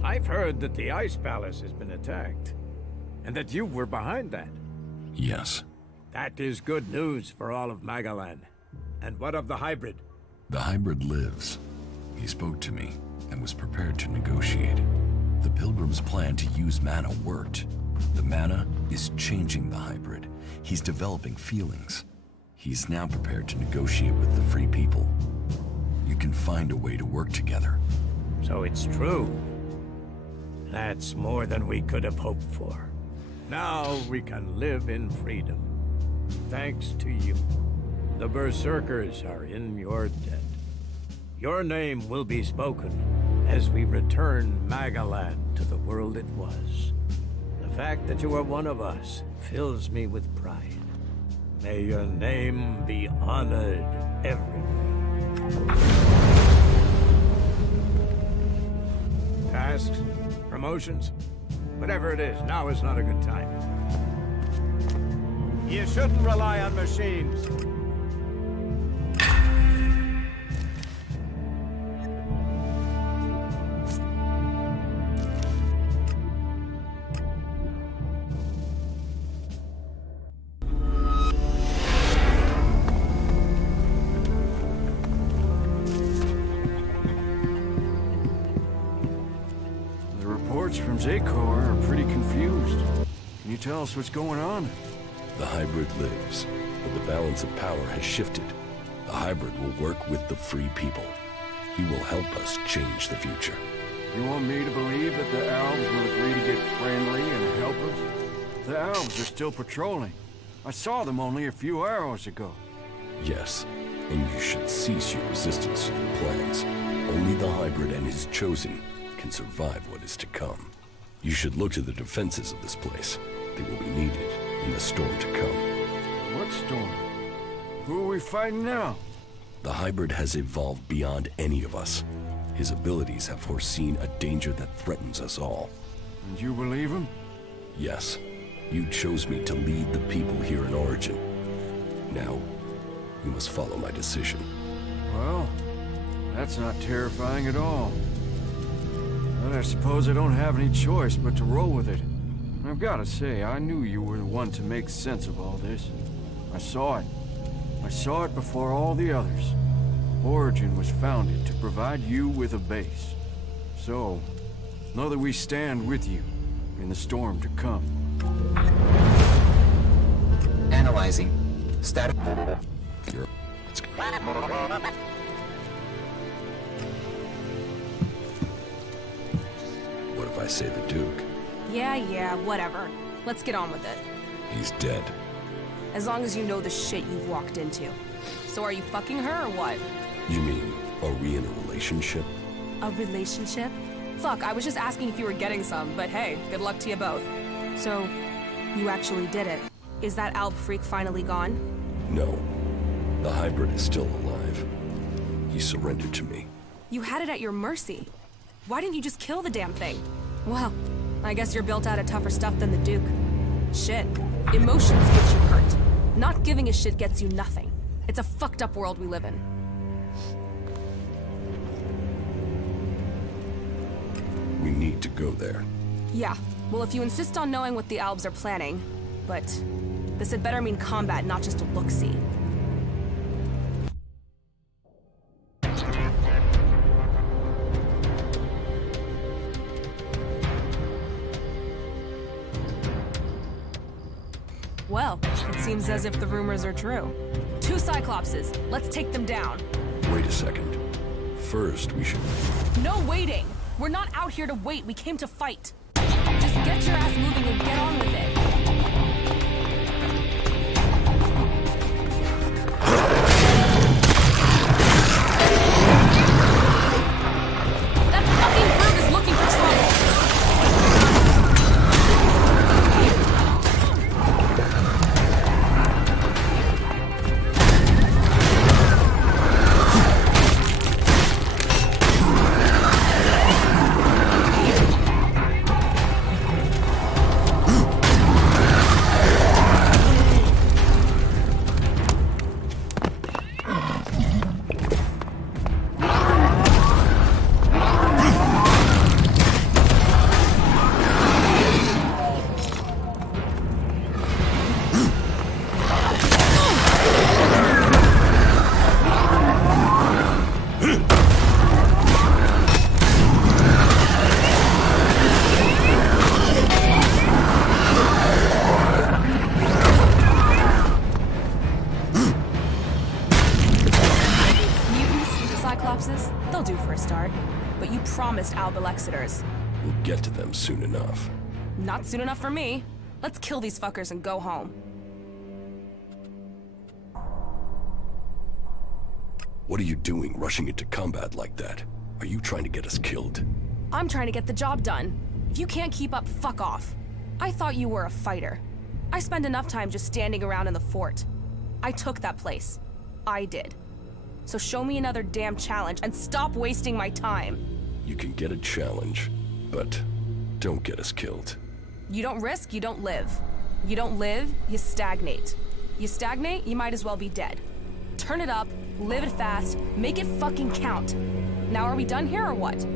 I've heard that the Ice Palace has been attacked, and that you were behind that. Yes. That is good news for all of Magaland. And what of the hybrid? The hybrid lives. He spoke to me, and was prepared to negotiate. The Pilgrim's plan to use mana worked. The mana is changing the hybrid. He's developing feelings. He's now prepared to negotiate with the Free People. You can find a way to work together. So it's true. That's more than we could have hoped for. Now we can live in freedom. Thanks to you. The Berserkers are in your debt. Your name will be spoken as we return Magaland to the world it was. The fact that you are one of us fills me with pride. May your name be honored everywhere. Tasks? Promotions? Whatever it is, now is not a good time. You shouldn't rely on machines. From Zakor are pretty confused. Can you tell us what's going on? The hybrid lives, but the balance of power has shifted. The hybrid will work with the Free People. He will help us change the future. You want me to believe that the elves will agree to get friendly and help us? The elves are still patrolling. I saw them only a few hours ago. Yes, and you should cease your resistance to their plans. Only the hybrid and his chosen can survive what is to come. You should look to the defenses of this place. They will be needed in the storm to come. What storm? Who are we fighting now? The hybrid has evolved beyond any of us. His abilities have foreseen a danger that threatens us all. And you believe him? Yes. You chose me to lead the people here in Origin. Now, you must follow my decision. Well, that's not terrifying at all. But I suppose I don't have any choice but to roll with it. I've got to say, I knew you were the one to make sense of all this. I saw it. I saw it before all the others. Origin was founded to provide you with a base. So, Know that we stand with you in the storm to come. Analyzing. Status. Let's go. What if I say the Duke? Yeah, whatever. Let's get on with it. He's dead. As long as you know the shit you've walked into. So are you fucking her or what? You mean, are we in a relationship? A relationship? Fuck, I was just asking if you were getting some, but hey, good luck to you both. So, you actually did it. Is that Alb freak finally gone? No. The hybrid is still alive. He surrendered to me. You had it at your mercy. Why didn't you just kill the damn thing? Well, I guess you're built out of tougher stuff than the Duke. Shit. Emotions get you hurt. Not giving a shit gets you nothing. It's a fucked up world we live in. We need to go there. Yeah. Well, if you insist on knowing what the Albs are planning, but this had better mean combat, not just a look-see. Well, it seems as if the rumors are true. 2 Cyclopses. Let's take them down. Wait a second. First, we should... No waiting! We're not out here to wait. We came to fight. Just get your ass moving and get on with it. That fucking bird is looking for trouble. They'll do for a start. But you promised Alb Elexitors. We'll get to them soon enough. Not soon enough for me. Let's kill these fuckers and go home. What are you doing, rushing into combat like that? Are you trying to get us killed? I'm trying to get the job done. If you can't keep up, fuck off. I thought you were a fighter. I spent enough time just standing around in the fort. I took that place. I did. So show me another damn challenge and stop wasting my time. You can get a challenge, but don't get us killed. You don't risk, you don't live. You don't live, you stagnate. You stagnate, you might as well be dead. Turn it up, live it fast, make it fucking count. Now are we done here or what?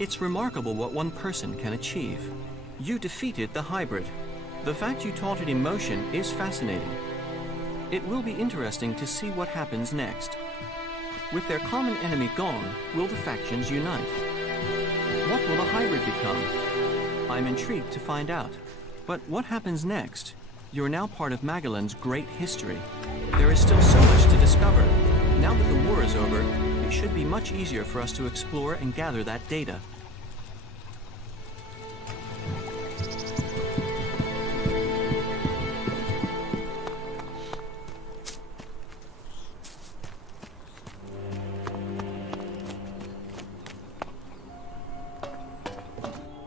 It's remarkable what one person can achieve. You defeated the hybrid. The fact you taught it emotion is fascinating. It will be interesting to see what happens next. With their common enemy gone, will the factions unite? What will the hybrid become? I'm intrigued to find out. But what happens next? You're now part of Magellan's great history. There is still so much to discover. Now that the war is over, it should be much easier for us to explore and gather that data.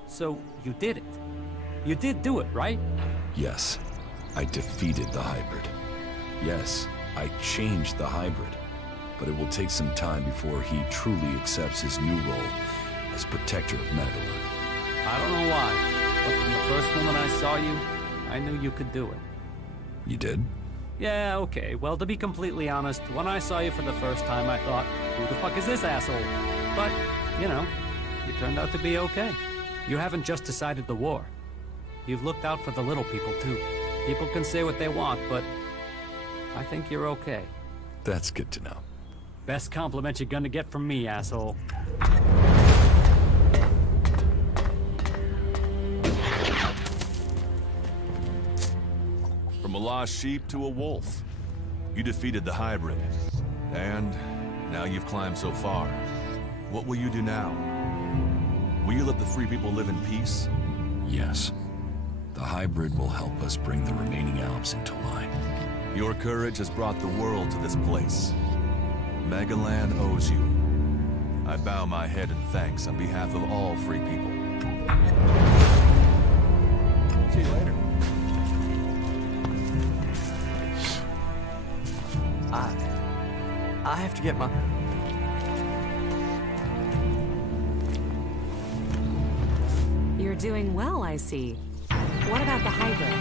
So, you did it. You did do it, right? Yes, I defeated the hybrid. Yes, I changed the hybrid. But it will take some time before he truly accepts his new role as protector of Magalan. I don't know why, but from the first moment I saw you, I knew you could do it. You did? Yeah, okay. Well, to be completely honest, when I saw you for the first time, I thought, who the fuck is this asshole? But, you know, you turned out to be okay. You haven't just decided the war. You've looked out for the little people, too. People can say what they want, but I think you're okay. That's good to know. Best compliment you're gonna get from me, asshole. From a lost sheep to a wolf. You defeated the hybrid. And now you've climbed so far. What will you do now? Will you let the free people live in peace? Yes. The hybrid will help us bring the remaining Alps into line. Your courage has brought the world to this place. Magalan owes you. I bow my head in thanks on behalf of all free people. See you later. I have to get my... You're doing well, I see. What about the hybrid?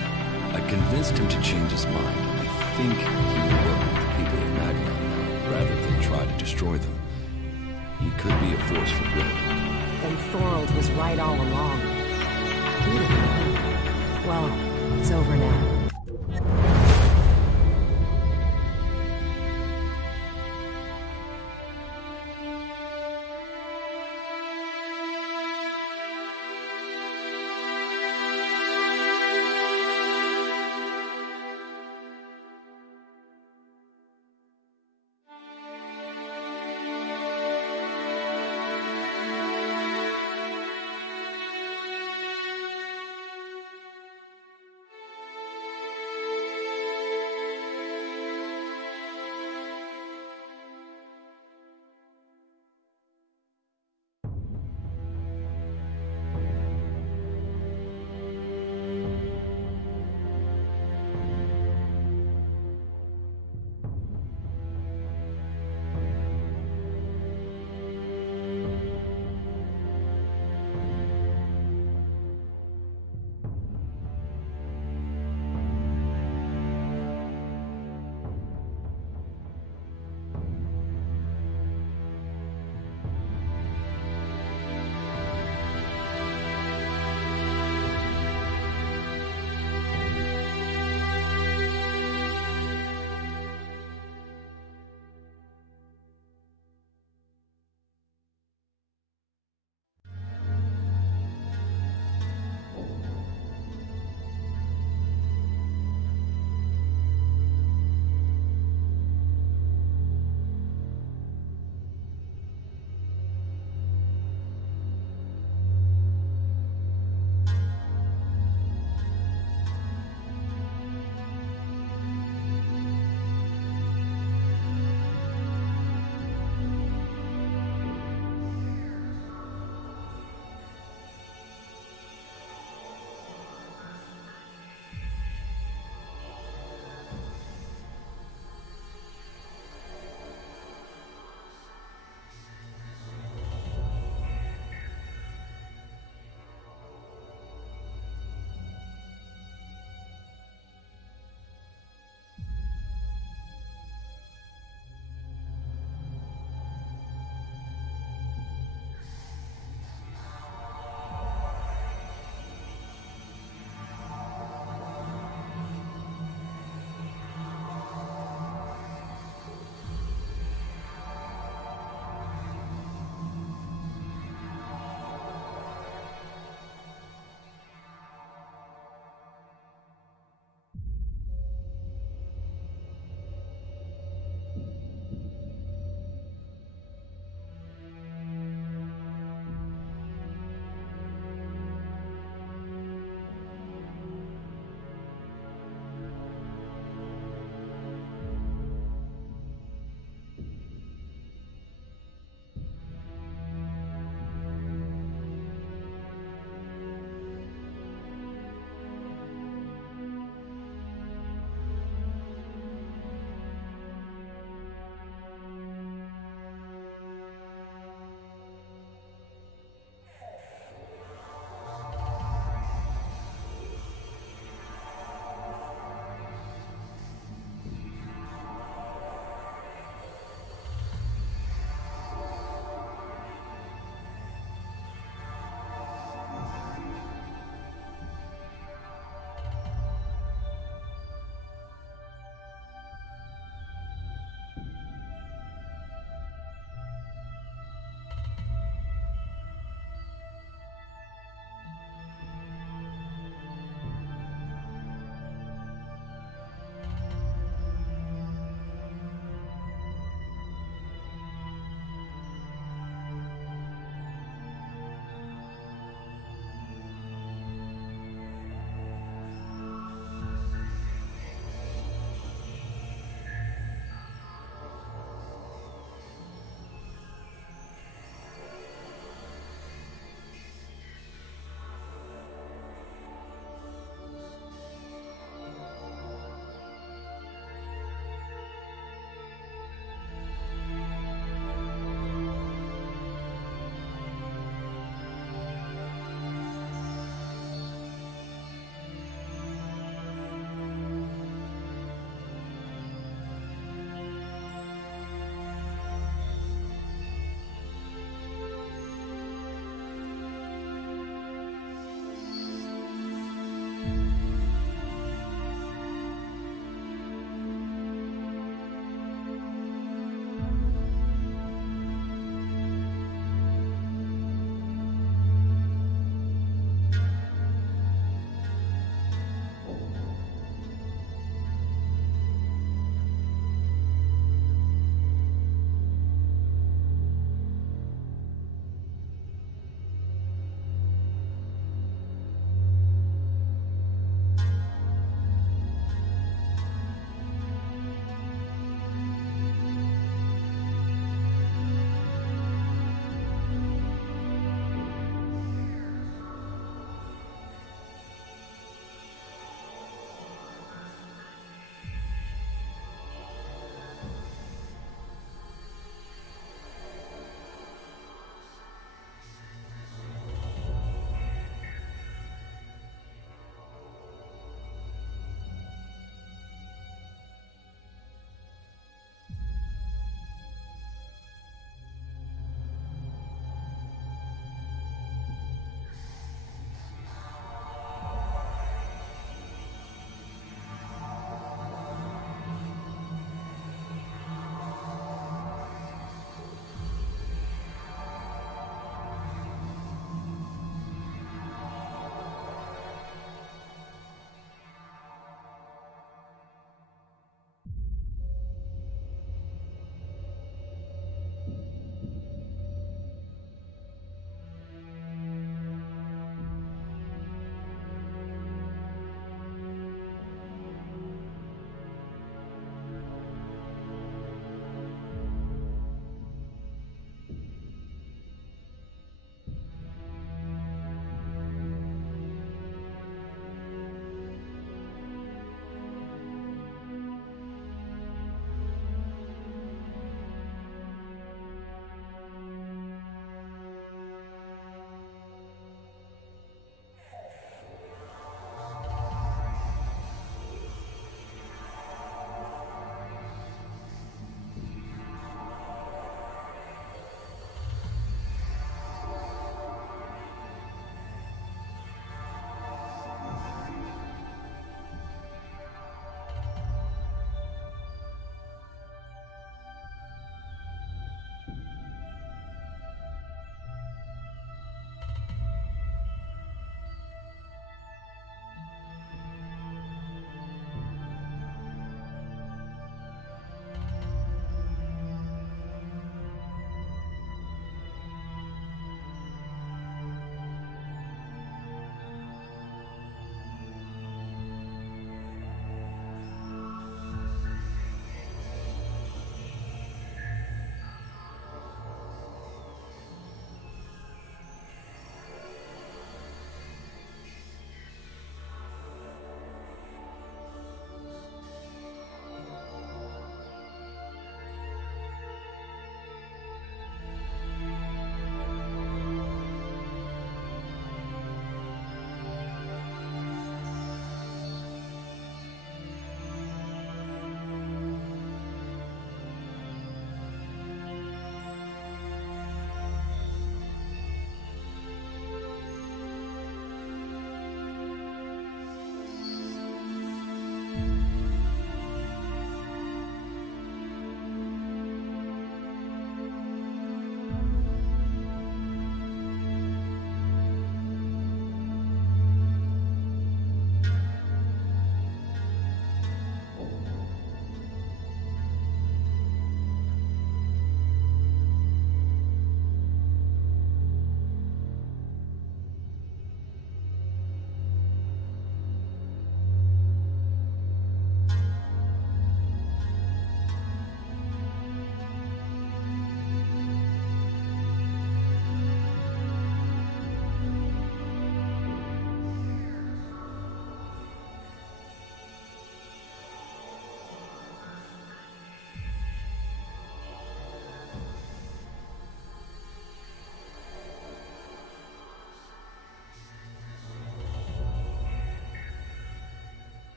I convinced him to change his mind. I think he will work with the people of Magalan now, rather than try to destroy them. He could be a force for good. Then Thorold was right all along. Beautiful. Well, it's over now.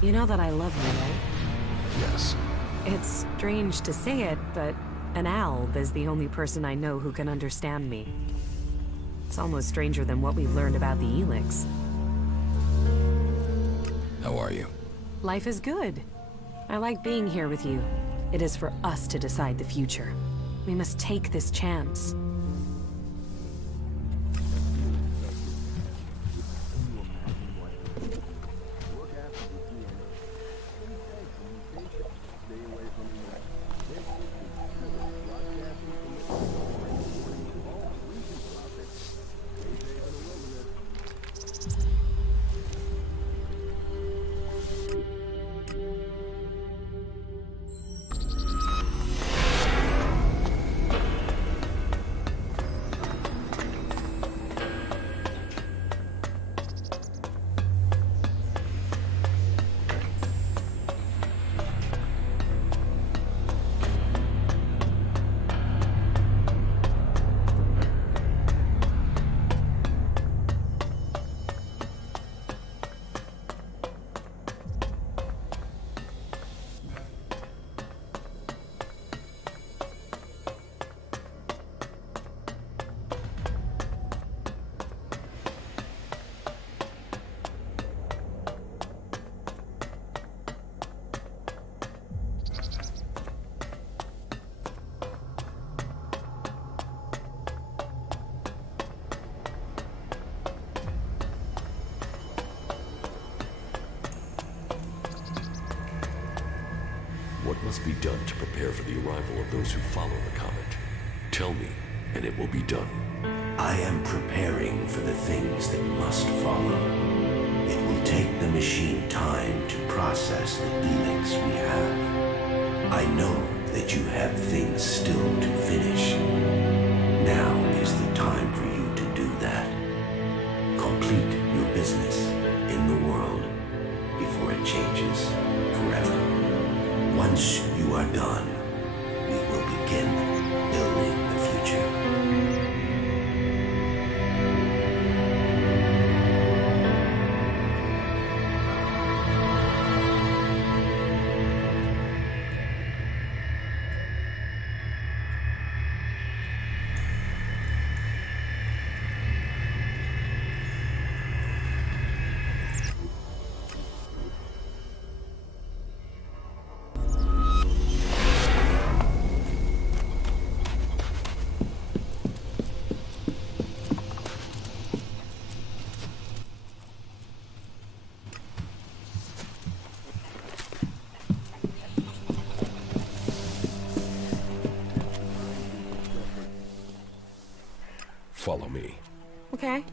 You know that I love you, right? Yes. It's strange to say it, but an alb is the only person I know who can understand me. It's almost stranger than what we've learned about the ELEX. How are you? Life is good. I like being here with you. It is for us to decide the future. We must take this chance. What must be done to prepare for the arrival of those who follow the comet? Tell me, and it will be done. I am preparing for the things that must follow. It will take the machine time to process the ELEX we have. I know that you have things still to finish. Now is the time for you to do that. Complete your business in the world before it changes forever. Once you are done, we will begin building the future. Follow me. Okay.